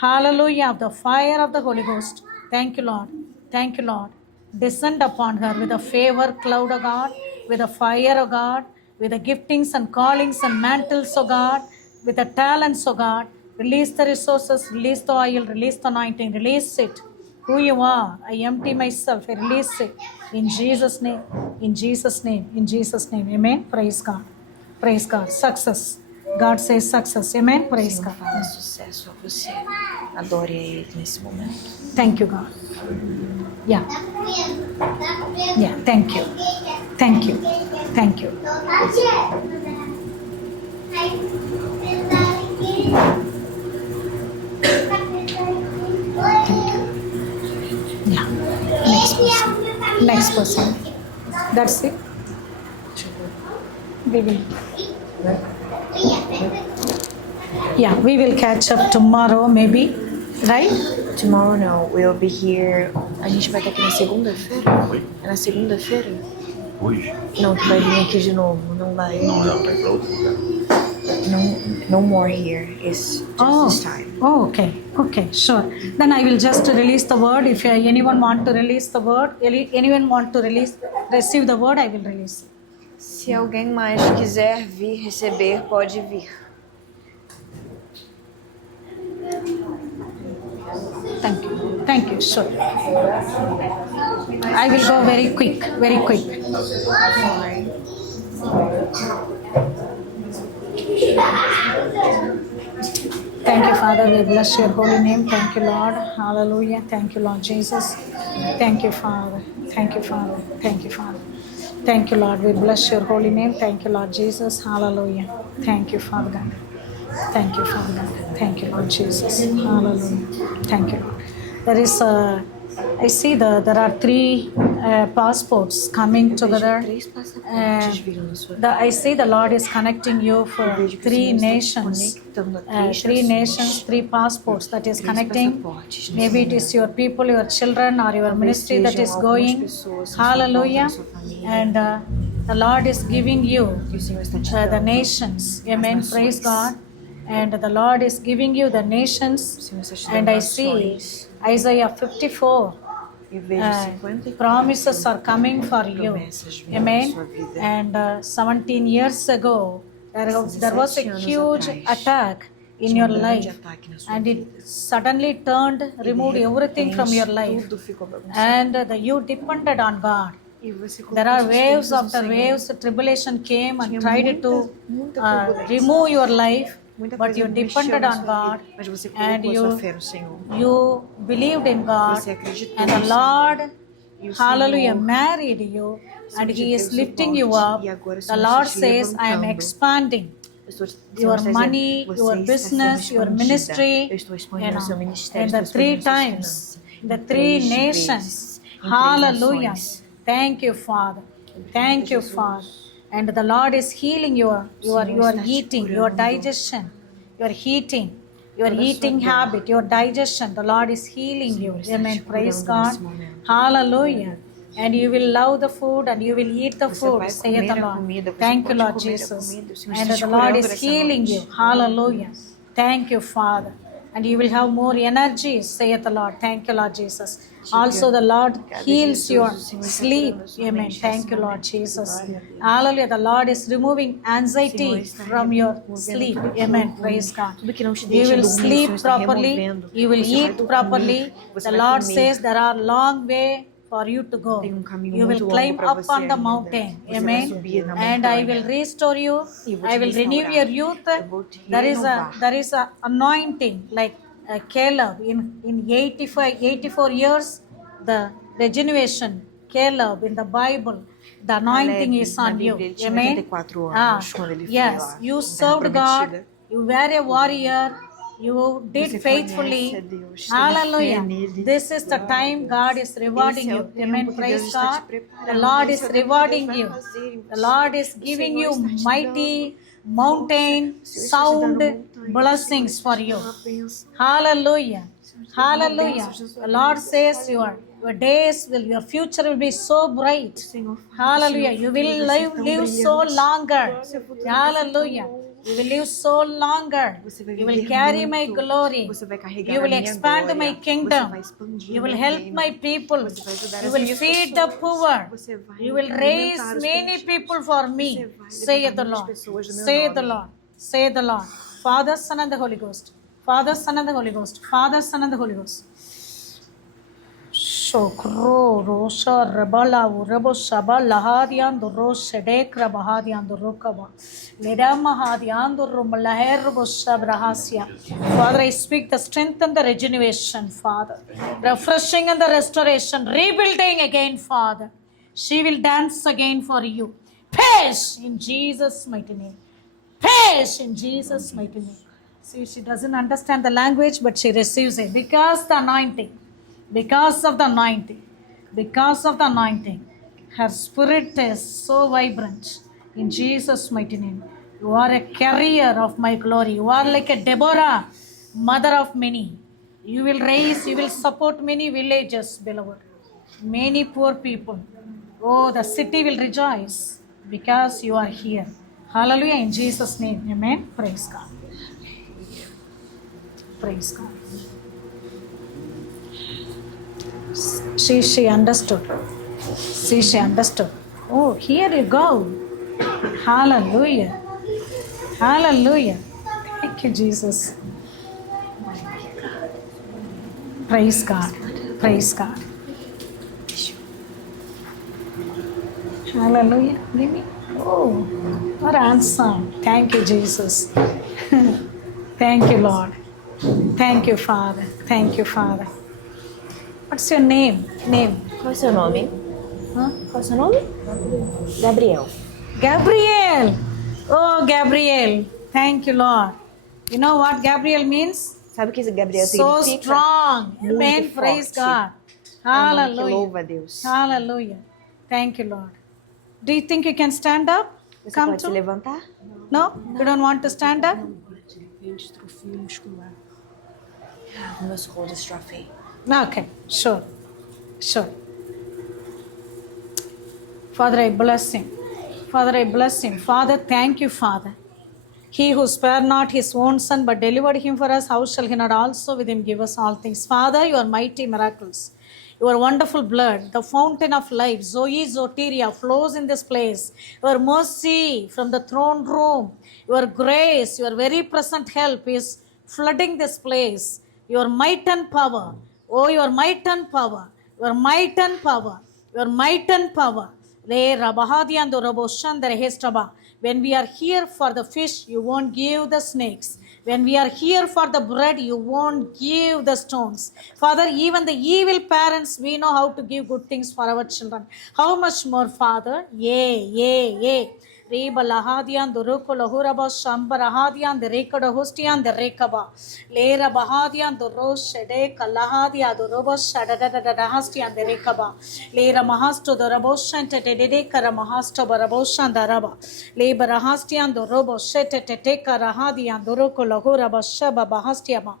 Hallelujah of the fire of the Holy Ghost. Thank you, Lord. Thank you, Lord. Descend upon her with a favor cloud, O God, with a fire, O God, with the giftings and callings and mantles, O God, with the talents, O God. Release the resources, release the oil, release the anointing, release it. Who you are, I empty myself, I release it. In Jesus' name, in Jesus' name, in Jesus' name. Amen. Praise God. Praise God. Success. God says success. Amen. Praise Senhor, God. fala sucesso a você. Adore a Ele nesse momento. Thank you, God. Yeah. Yeah. Thank you. Thank you. Thank you. Next person. That's it. We will. Yeah, we will catch up tomorrow, maybe. Right? Tomorrow no, we'll be here. A gente vai estar aqui na segunda-feira? Oi? É na segunda-feira? Hoje? Não, tu vai vir aqui de novo. Não vai. Não, ela vai pra outro lugar. No more here. It's just this time. Oh, okay. Okay, sure. Then I will just release the word. If anyone want to release the word, anyone want to receive the word, I will release. Se alguém mais quiser vir receber, pode vir. Thank you. Thank you. Sure. I will go very quick. Very quick. Thank you, Father. We bless your holy name. Thank you, Lord. Hallelujah. Thank you, Lord Jesus. Thank you, Father. Thank you, Father. Thank you, Father. Thank you, Lord. We bless your holy name. Thank you, Lord Jesus. Hallelujah. Thank you, Father God. Thank you, Father God. Thank you, Lord Jesus. Hallelujah. Thank you, Lord. There is I see there are three passports coming together. Três passaportes viram na sua I see the Lord is connecting you for vejo que o three Senhor está nations. conectando a Three nations, three passports that is Três connecting. passaportes, Maybe it is your people, your children, or your ministry that is going. Hallelujah. And the Lord is giving you que o Senhor está te the dando. nations. Amen. Praise God. And the Lord is giving you the nations. O Senhor está te And dando I see nações. Isaiah 54. E vejo 54 Promises are coming for you. promessas vindo na Amen. sua vida. And 17 years ago, there was a 17 anos huge atrás, attack in tinha your grande life. ataque na sua And vida. it suddenly turned, E de removed everything from your life. Tudo ficou bagunçado. And you depended on God. E você There are colocou waves suas confianças no after Senhor. waves, tribulation came and Tinha tried to muita turbulência. remove your life, Muita but coisa you mexeu depended na on sua God vida, mas você and colocou a sua fé no Senhor. you believed in God, Você acreditou and no the Senhor. Lord, E o hallelujah, Senhor married you, and te He is deu lifting you suporte. up. E agora o The Senhor Lord está te says, I am levantando. expanding Eu estou te- o your Senhor está money, dizendo, your você está business, sendo your expandida. ministry, Eu estou you expandindo o seu know, ministério, and estou the three expandindo suas times, finanças. the Em three três nations. vezes, em três Hallelujah. nações. Thank you, Father. Thank you, Father. And the Lord is healing your eating, your digestion, your heating, your eating habit, your digestion. The Lord is healing you. Amen. Praise God. Hallelujah. And you will love the food and you will eat the Você food, vai saith comer the a Lord. comida, você Thank you, pode Lord comer a Jesus. comida, o Senhor And está te the Lord curando is nessa healing noite. you. Hallelujah. Thank you, Father. And you will have more energy, saith the Lord. Thank you, Lord Jesus. Also, the Lord heals your sleep. Amen. Thank you, Lord Jesus. Hallelujah. The Lord is removing anxiety from your sleep. Amen. Praise God. Tudo que não te You deixa will dormir, o sleep Senhor está properly. removendo. You will Você vai eat dormir, properly. você The vai Lord comer. says there are long way for you to go. Tem caminho You muito will longo climb para up você on the ainda. mountain. Você vai Amen. subir na And I montanha. will restore you. E eu vou I te will renew restaurar. your youth. Eu vou te There renovar. is a anointing like Caleb in 84 years. The regeneration Caleb in the Bible. The anointing Caleb, is na on you. Bíblia, ele tinha Amen. 84 anos quando ele foi Yes, lá you na Terra served God. Prometida. You were a warrior. You did Você faithfully. conhece a Deus, tenha fé Hallelujah. nele. This is the time God is rewarding Esse é o you. tempo Amen. que Deus Praise está te God. preparando. The Lord Esse is é o tempo que rewarding Deus you. vai fazer em The você. Lord is O giving Senhor you está te mighty dando mountain força. O Senhor está te sound dando montanhas. blessings O for Senhor you. está te dando uma bênção. Hallelujah. Senhor está dando Hallelujah. bênçãos na sua The Lord vida. says your days will, your future will be so bright. O Senhor fala que o Hallelujah. seu You futuro will vai ser tão live so brilhante. longer. Seu futuro vai ser tão Hallelujah. longo. You will live so longer. Você vai You will viver carry my muito. glory. Você vai carregar You a will minha expand glória. my Você kingdom. vai expandir You o will meu help reino. my people. Você vai ajudar You as will minhas feed the pessoas. poor. Você vai You will raise alimentar os many perdidos. people for Você me. vai Saith levantar the muitas Lord. pessoas do meu Say the nome. Lord. Say the Lord. Father, Son, and the Holy Ghost. Father, Son, and the Holy Ghost. Father, Son, and the Holy Ghost. Shokro Rosha Rebala Urebo Shaba Lahadian the Rosh Shedek Rabahadian the Rokaba Ledamahadian the Rumalaher Shabrahasia. Father, I speak the strength and the regeneration, Father. Refreshing and the restoration, rebuilding again, Father. She will dance again for you. Peace in Jesus' mighty name. Peace in Jesus' mighty name. See, she doesn't understand the language, but she receives it because the anointing. Because of the anointing. Because of the anointing, her spirit is so vibrant. In Jesus' mighty name, you are a carrier of my glory. You are like a Deborah, mother of many. You will raise, you will support many villages, beloved. Many poor people. Oh, the city will rejoice because you are here. Hallelujah, in Jesus' name. Amen. Praise God. Praise God. She understood. She understood. Oh, here you go. Hallelujah. Hallelujah. Thank you, Jesus. Praise God. Praise God. Hallelujah. Maybe. Oh, what handsome. Thank you, Jesus. Thank you, Lord. Thank you, Father. Thank you, Father. What's your name? Name? Qual é o seu nome? Huh? Qual é o seu nome? Gabriel. Gabriel. Oh, Gabriel. Thank you, Lord. You know what Gabriel means? Sabe o que Gabriel So significa? strong. Muito Amen. Praise forte. God. É um nome que Hallelujah. louva a Deus. Hallelujah. Thank you, Lord. Do you think you can stand up? Você Come pode se to? levantar? No? You don't want to stand up? Distrofia muscular. Muscle dystrophy. Okay. Sure. Sure. Father, I bless him. Father, I bless him. Father, thank you, Father. He who spared not his own son but delivered him for us, how shall he not also with him give us all things? Father, your mighty miracles, your wonderful blood, the fountain of life, Zoe Zoteria, flows in this place. Your mercy from the throne room, your grace, your very present help is flooding this place. Your might and power, oh, your might and power, your might and power, your might and power. When we are here for the fish, you won't give the snakes. When we are here for the bread, you won't give the stones. Father, even the evil parents, we know how to give good things for our children. How much more, Father? Yea. Reba lahadian the ruko lahuraba shamba rahadian the rekada hostian the rekaba. Lera bahadian the rosh shede kalahadia the robos shadadahastian the rekaba. Lera mahasto the raboshan tete kara mahasto baraboshan the raba. Leba rahastian the robos shete tete karahadian the ruko lahuraba shaba bahastiama.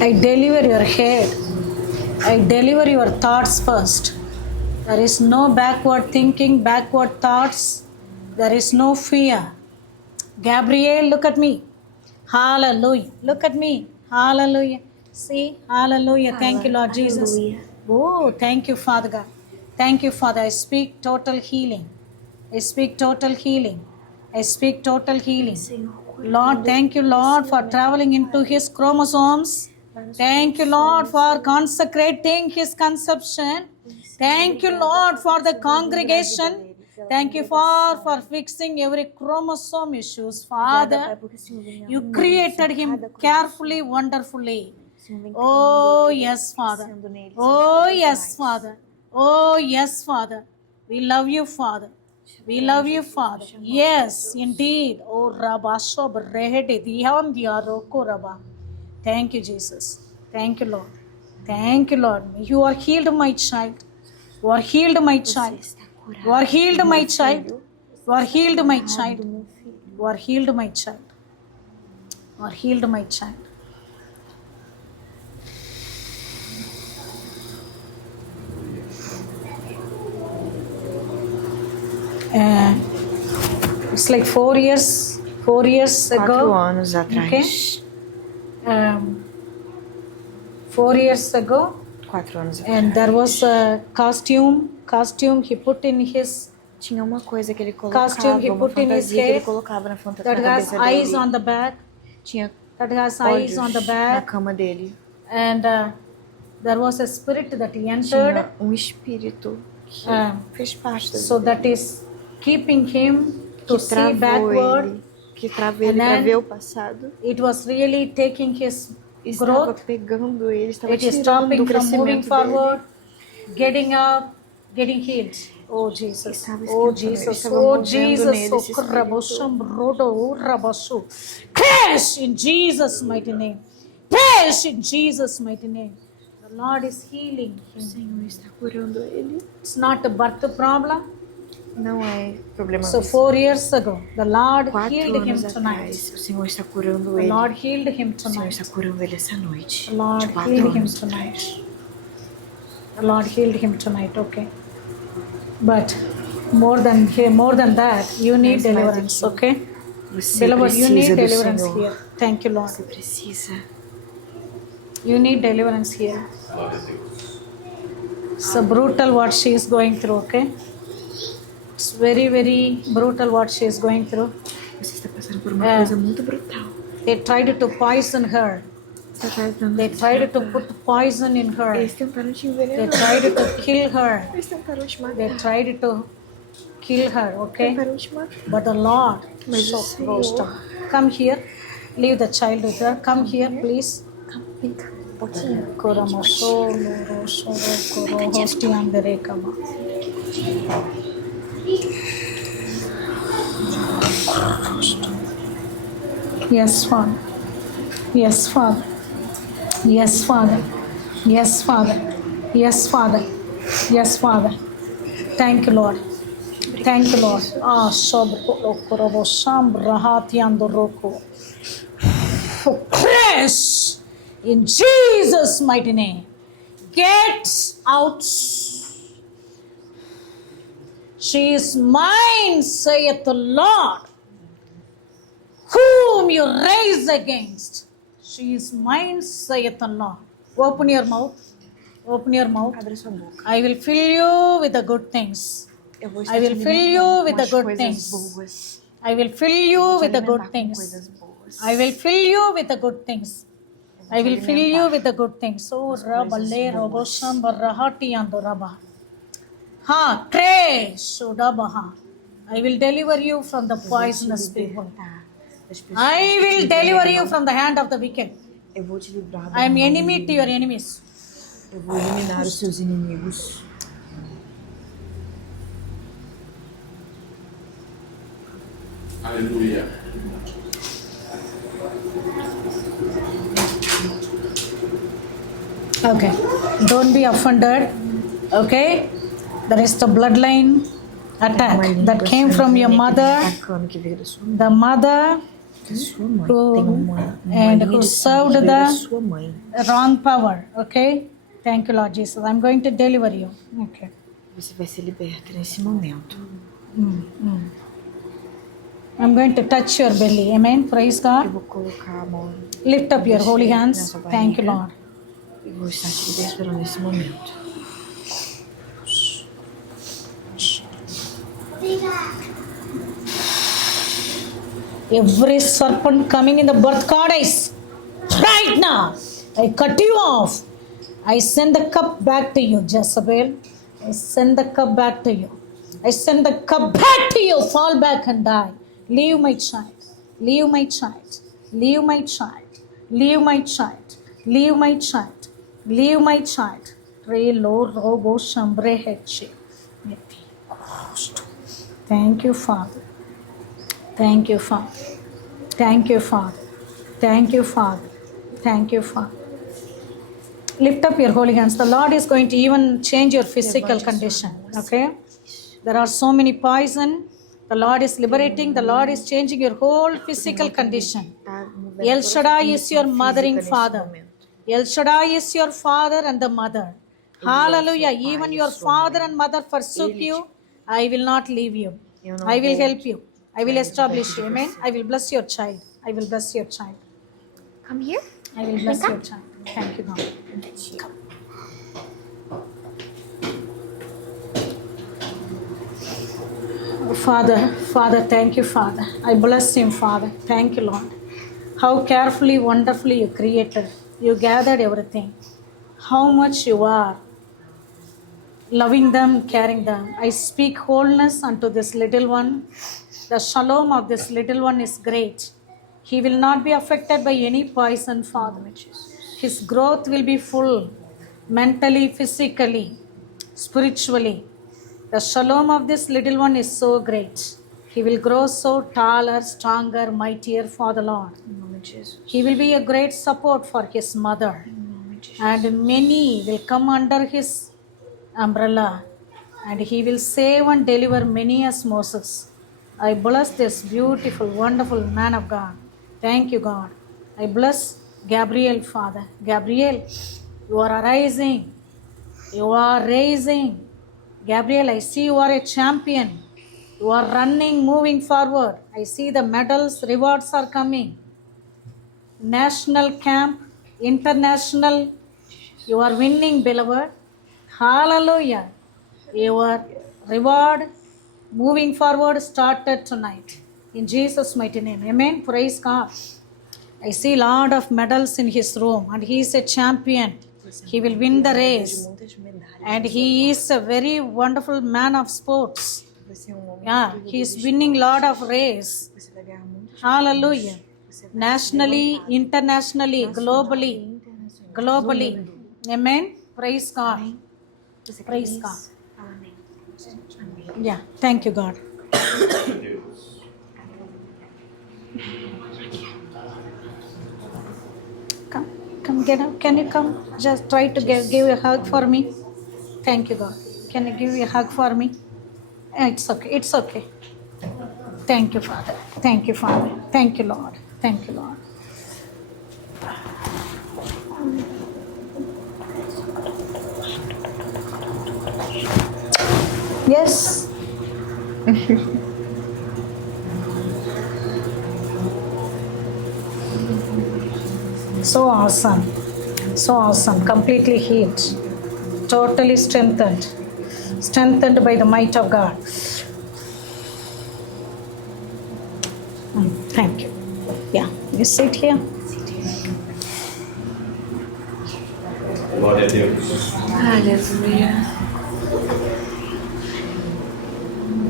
I deliver your head. I deliver your thoughts first. There is no backward thinking, backward thoughts. There is no fear. Gabriel, look at me. Hallelujah. Look at me. Hallelujah. See? Hallelujah. Thank you, Lord Jesus. Hallelujah. Oh, thank you, Father God. Thank you, Father. I speak total healing. I speak total healing. I speak total healing. Lord, thank you, Lord, for traveling into his chromosomes. Thank you, Lord, for consecrating his conception. Thank you, Lord, for the congregation. Thank you for fixing every chromosome issues. Father, you created him carefully, wonderfully. Oh, yes, Father. Oh, yes, Father. Oh, yes, Father. We love you, Father. We love you, Father. Yes, indeed. Oh, Rabasho Brehede Diham Diaroko Rabba. Thank you, Jesus. Thank you, Lord. Thank you, Lord. You are healed, my child. You are healed, my child. You are healed, my child. You are healed, my child. You are healed, my child. You are healed, my child. It's like 4 years 4 ago. anos atrás. Okay. 4 years ago. 4 anos atrás. And there was a costume he put in his Tinha uma coisa que ele colocava, costume he uma put in his fantasia que ele head colocava na that has cabeça eyes dele. on the back. Tinha That has eyes olhos on the na back. cama dele. And there was a spirit that he entered. Tinha espírito que fez parte da So vida that is keeping him to que see travou backward. ele, que travou ele And para then ver o passado. It was really taking his estava growth. pegando ele, estava It is tirando stopping o from moving crescimento forward, dele. getting up, getting healed. Oh Jesus, Estava oh esquentando ele, Jesus, estava oh movendo Jesus, nele oh esse espírito. Karabosham Rodo Rabasu. Crash in Jesus' mighty name. Crash in Jesus' mighty name. The Lord is healing O him. Senhor está curando ele. It's not a birth problem. Não é problema So físico. 4 years ago, the Lord 4 healed him anos tonight. atrás, o Senhor está curando The ele. Lord healed him O Senhor tonight. está curando ele essa noite. The Lord De 4 healed him anos tonight. atrás. The Lord healed him tonight, okay? But more than that, you need Mas mais deliverance, aqui. okay? Você Beloved, you need precisa do deliverance Senhor. here. Thank you, Lord. Você precisa. You need deliverance here. It's a brutal what she is going through, okay? It's very, very brutal what she is going through. Você está passando por uma coisa muito brutal. They tried to poison her. Está tentando They te tried to matar. put poison in her. Eles tentaram te They envenenar. tried to kill her. Eles tentaram te matar. They tried to kill her, okay? Tentaram te matar. But the Lord Mas o so close to Senhor. her. Come here. Leave the child with her. Come here, please. Vem cá, um pouquinho. Koramosolo, rosoro, koro, hosti andere kama. Yes, Father. Yes, Father. Yes, Father. Yes, Father. Yes, Father. Yes, Father. Thank you, Lord. Thank you, Lord. Ah, sobro korobo shambra hati andoroko. Crash in Jesus' mighty name. Get out. She is mine, saith the Lord, whom you raise against. She is mine, saith the Lord. Open your mouth. Open your mouth. Abre sua boca. I will fill you with the good things. Eu vou I will te fill alimentando you with com the as good coisas things. boas. I will fill you Vou te with the alimentar good com things. coisas boas. I will fill you with the good things. I will fill you with the good things. So Raballe Robosham Barahati and Rabba. Ha Tre Shodabaha. I will deliver you from the poisonous people. Das pessoas I que will te deliver envenenam. you from the hand of the wicked. Eu vou te livrar I am da mão do enemy to your inimigo. enemies. Eu vou eliminar os seus inimigos. Aleluia. Okay. Don't be offended. Okay. There is the bloodline attack that came from your mother, Atacando que veio da sua mãe. the mother Da sua mãe. who- Tem uma and linha who de served sangue que veio da the- sua mãe. wrong power. Okay. Thank you, Lord Jesus. I'm going to deliver you. Okay. Você vai ser liberta nesse momento. I'm going to touch your belly. Amen. Praise Eu God. vou colocar a mão Lift up your holy hands. nessa Thank you, barriga Lord. e vou estar te libertando nesse momento. Every serpent coming in the birth goddess, right now, I cut you off. I send the cup back to you, Jezebel. I send the cup back to you. I send the cup back to you. Fall back and die. Leave my child. Leave my child. Leave my child. Leave my child. Leave my child. Leave my child. Pray, Lord, Robo Shambre Heche. Thank you, Father. Thank you, Father. Thank you, Father. Thank you, Father. Thank you, Father. Lift up your holy hands. The Lord is going to even change your physical condition. Okay? There are so many poison. The Lord is liberating. The Lord is changing your whole physical condition. Tá movendo El toda a Shaddai sua is your condição mothering física nesse father. momento. El Shaddai is your father and the mother. Hallelujah. Even your father and mother forsook you. I will not leave you. I will help you. I will establish you. Amen. I will bless your child. I will bless your child. Come here. I will bless your child. Thank you, God. Father, thank you, Father. I bless him, Father. Thank you, Lord. How carefully, wonderfully you created. You gathered everything. How much you are loving them, caring them. I speak wholeness unto this little one. The shalom of this little one is great. He will not be affected by any poison, Father. His growth will be full, mentally, physically, spiritually. The shalom of this little one is so great. He will grow so taller, stronger, mightier for the Lord. Em nome de Jesus. He will be a great support for his mother. Em nome de Jesus. And many will come under his umbrella. And he will save and deliver many as Moses. I bless this beautiful, wonderful man of God. Thank you, God. I bless Gabriel, Father. Gabriel, you are arising. You are raising. Gabriel, I see you are a champion. You are running, moving forward. I see the medals, rewards are coming. National camp, international, you are winning, beloved. Hallelujah. Your reward moving forward started tonight. In Jesus' mighty name. Amen. Praise God. I see a lot of medals in his room and he is a champion. He will win the race. Muitas medalhas. And he is a very wonderful man of sports. Vai ser homem Yeah, he is winning lot of race. Você vai ganhar muitos. Hallelujah. Nationally, internationally, globally. Globally. Amen. Praise God. Você crê Praise nisso? God. Fala amém. Amém. Yeah. Thank you, God. Come, get up. Can you come? Just try to give a hug for me. Thank you, God. Can you give me a hug for me? It's okay. It's okay. Thank you, Father. Thank you, Father. Thank you, Lord. Thank you, Lord. Yes. So awesome. So awesome. Completely healed. Totally strengthened. Strengthened by the might of God. Thank you. Yeah. You sit here. Glória a Deus. Aleluia.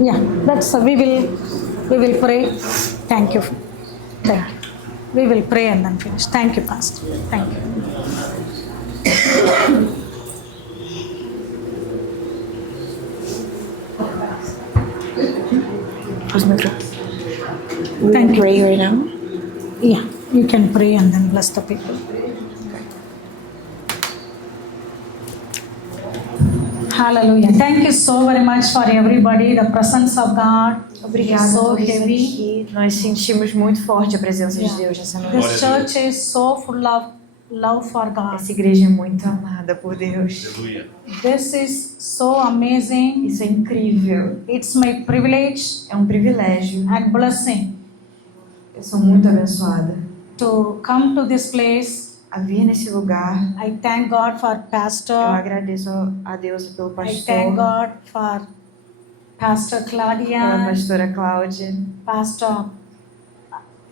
Yeah. That's we will pray. Thank you. Thank you. We will pray and then finish. Thank you, Pastor. Thank you. Thank you. Pray right now. Yeah, you can pray and then bless the people. Hallelujah. Thank you so very much for everybody. The presence of God Obrigada is so por isso heavy. aqui. Nós sentimos muito forte a presença de Deus nessa noite. This church is so full of love for God. Essa igreja é muito amada por Deus. Aleluia. This is so amazing. Isso é incrível. It's my privilege É um privilégio. and blessing Eu sou muito abençoada to come to this place. a vir nesse lugar. I thank God for Eu Pastor. agradeço a Deus pelo I pastor, thank God for Pastor pela Claudia, pastora Cláudia, Pastor,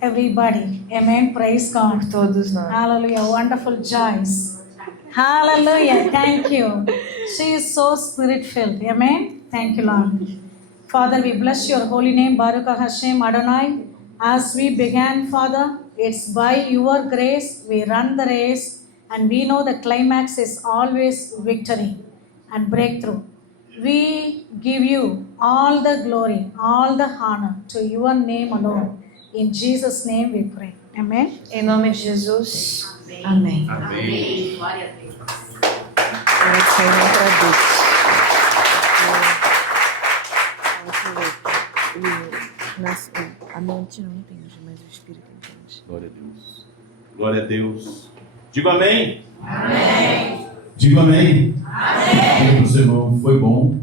everybody. Amen. Praise God. por todos nós. Hallelujah. Wonderful Joyce. Hallelujah. Thank you. She is so spirit-filled. Amen. Thank you, Lord. Father, we bless your holy name, Baruch Hashem Adonai. As we began, Father, it's by your grace we run the race, and we know the climax is always victory and breakthrough. We give you all the glory, all the honor to your name alone. In Jesus' name we pray. Amen. Em nome de Jesus, amém. Amém. Agora que eu não traduzo. A mente não entende, mas o espírito entende. Glória a Deus. Glória a Deus. Digo amém. Digo amém. Amém. Senhor, foi bom.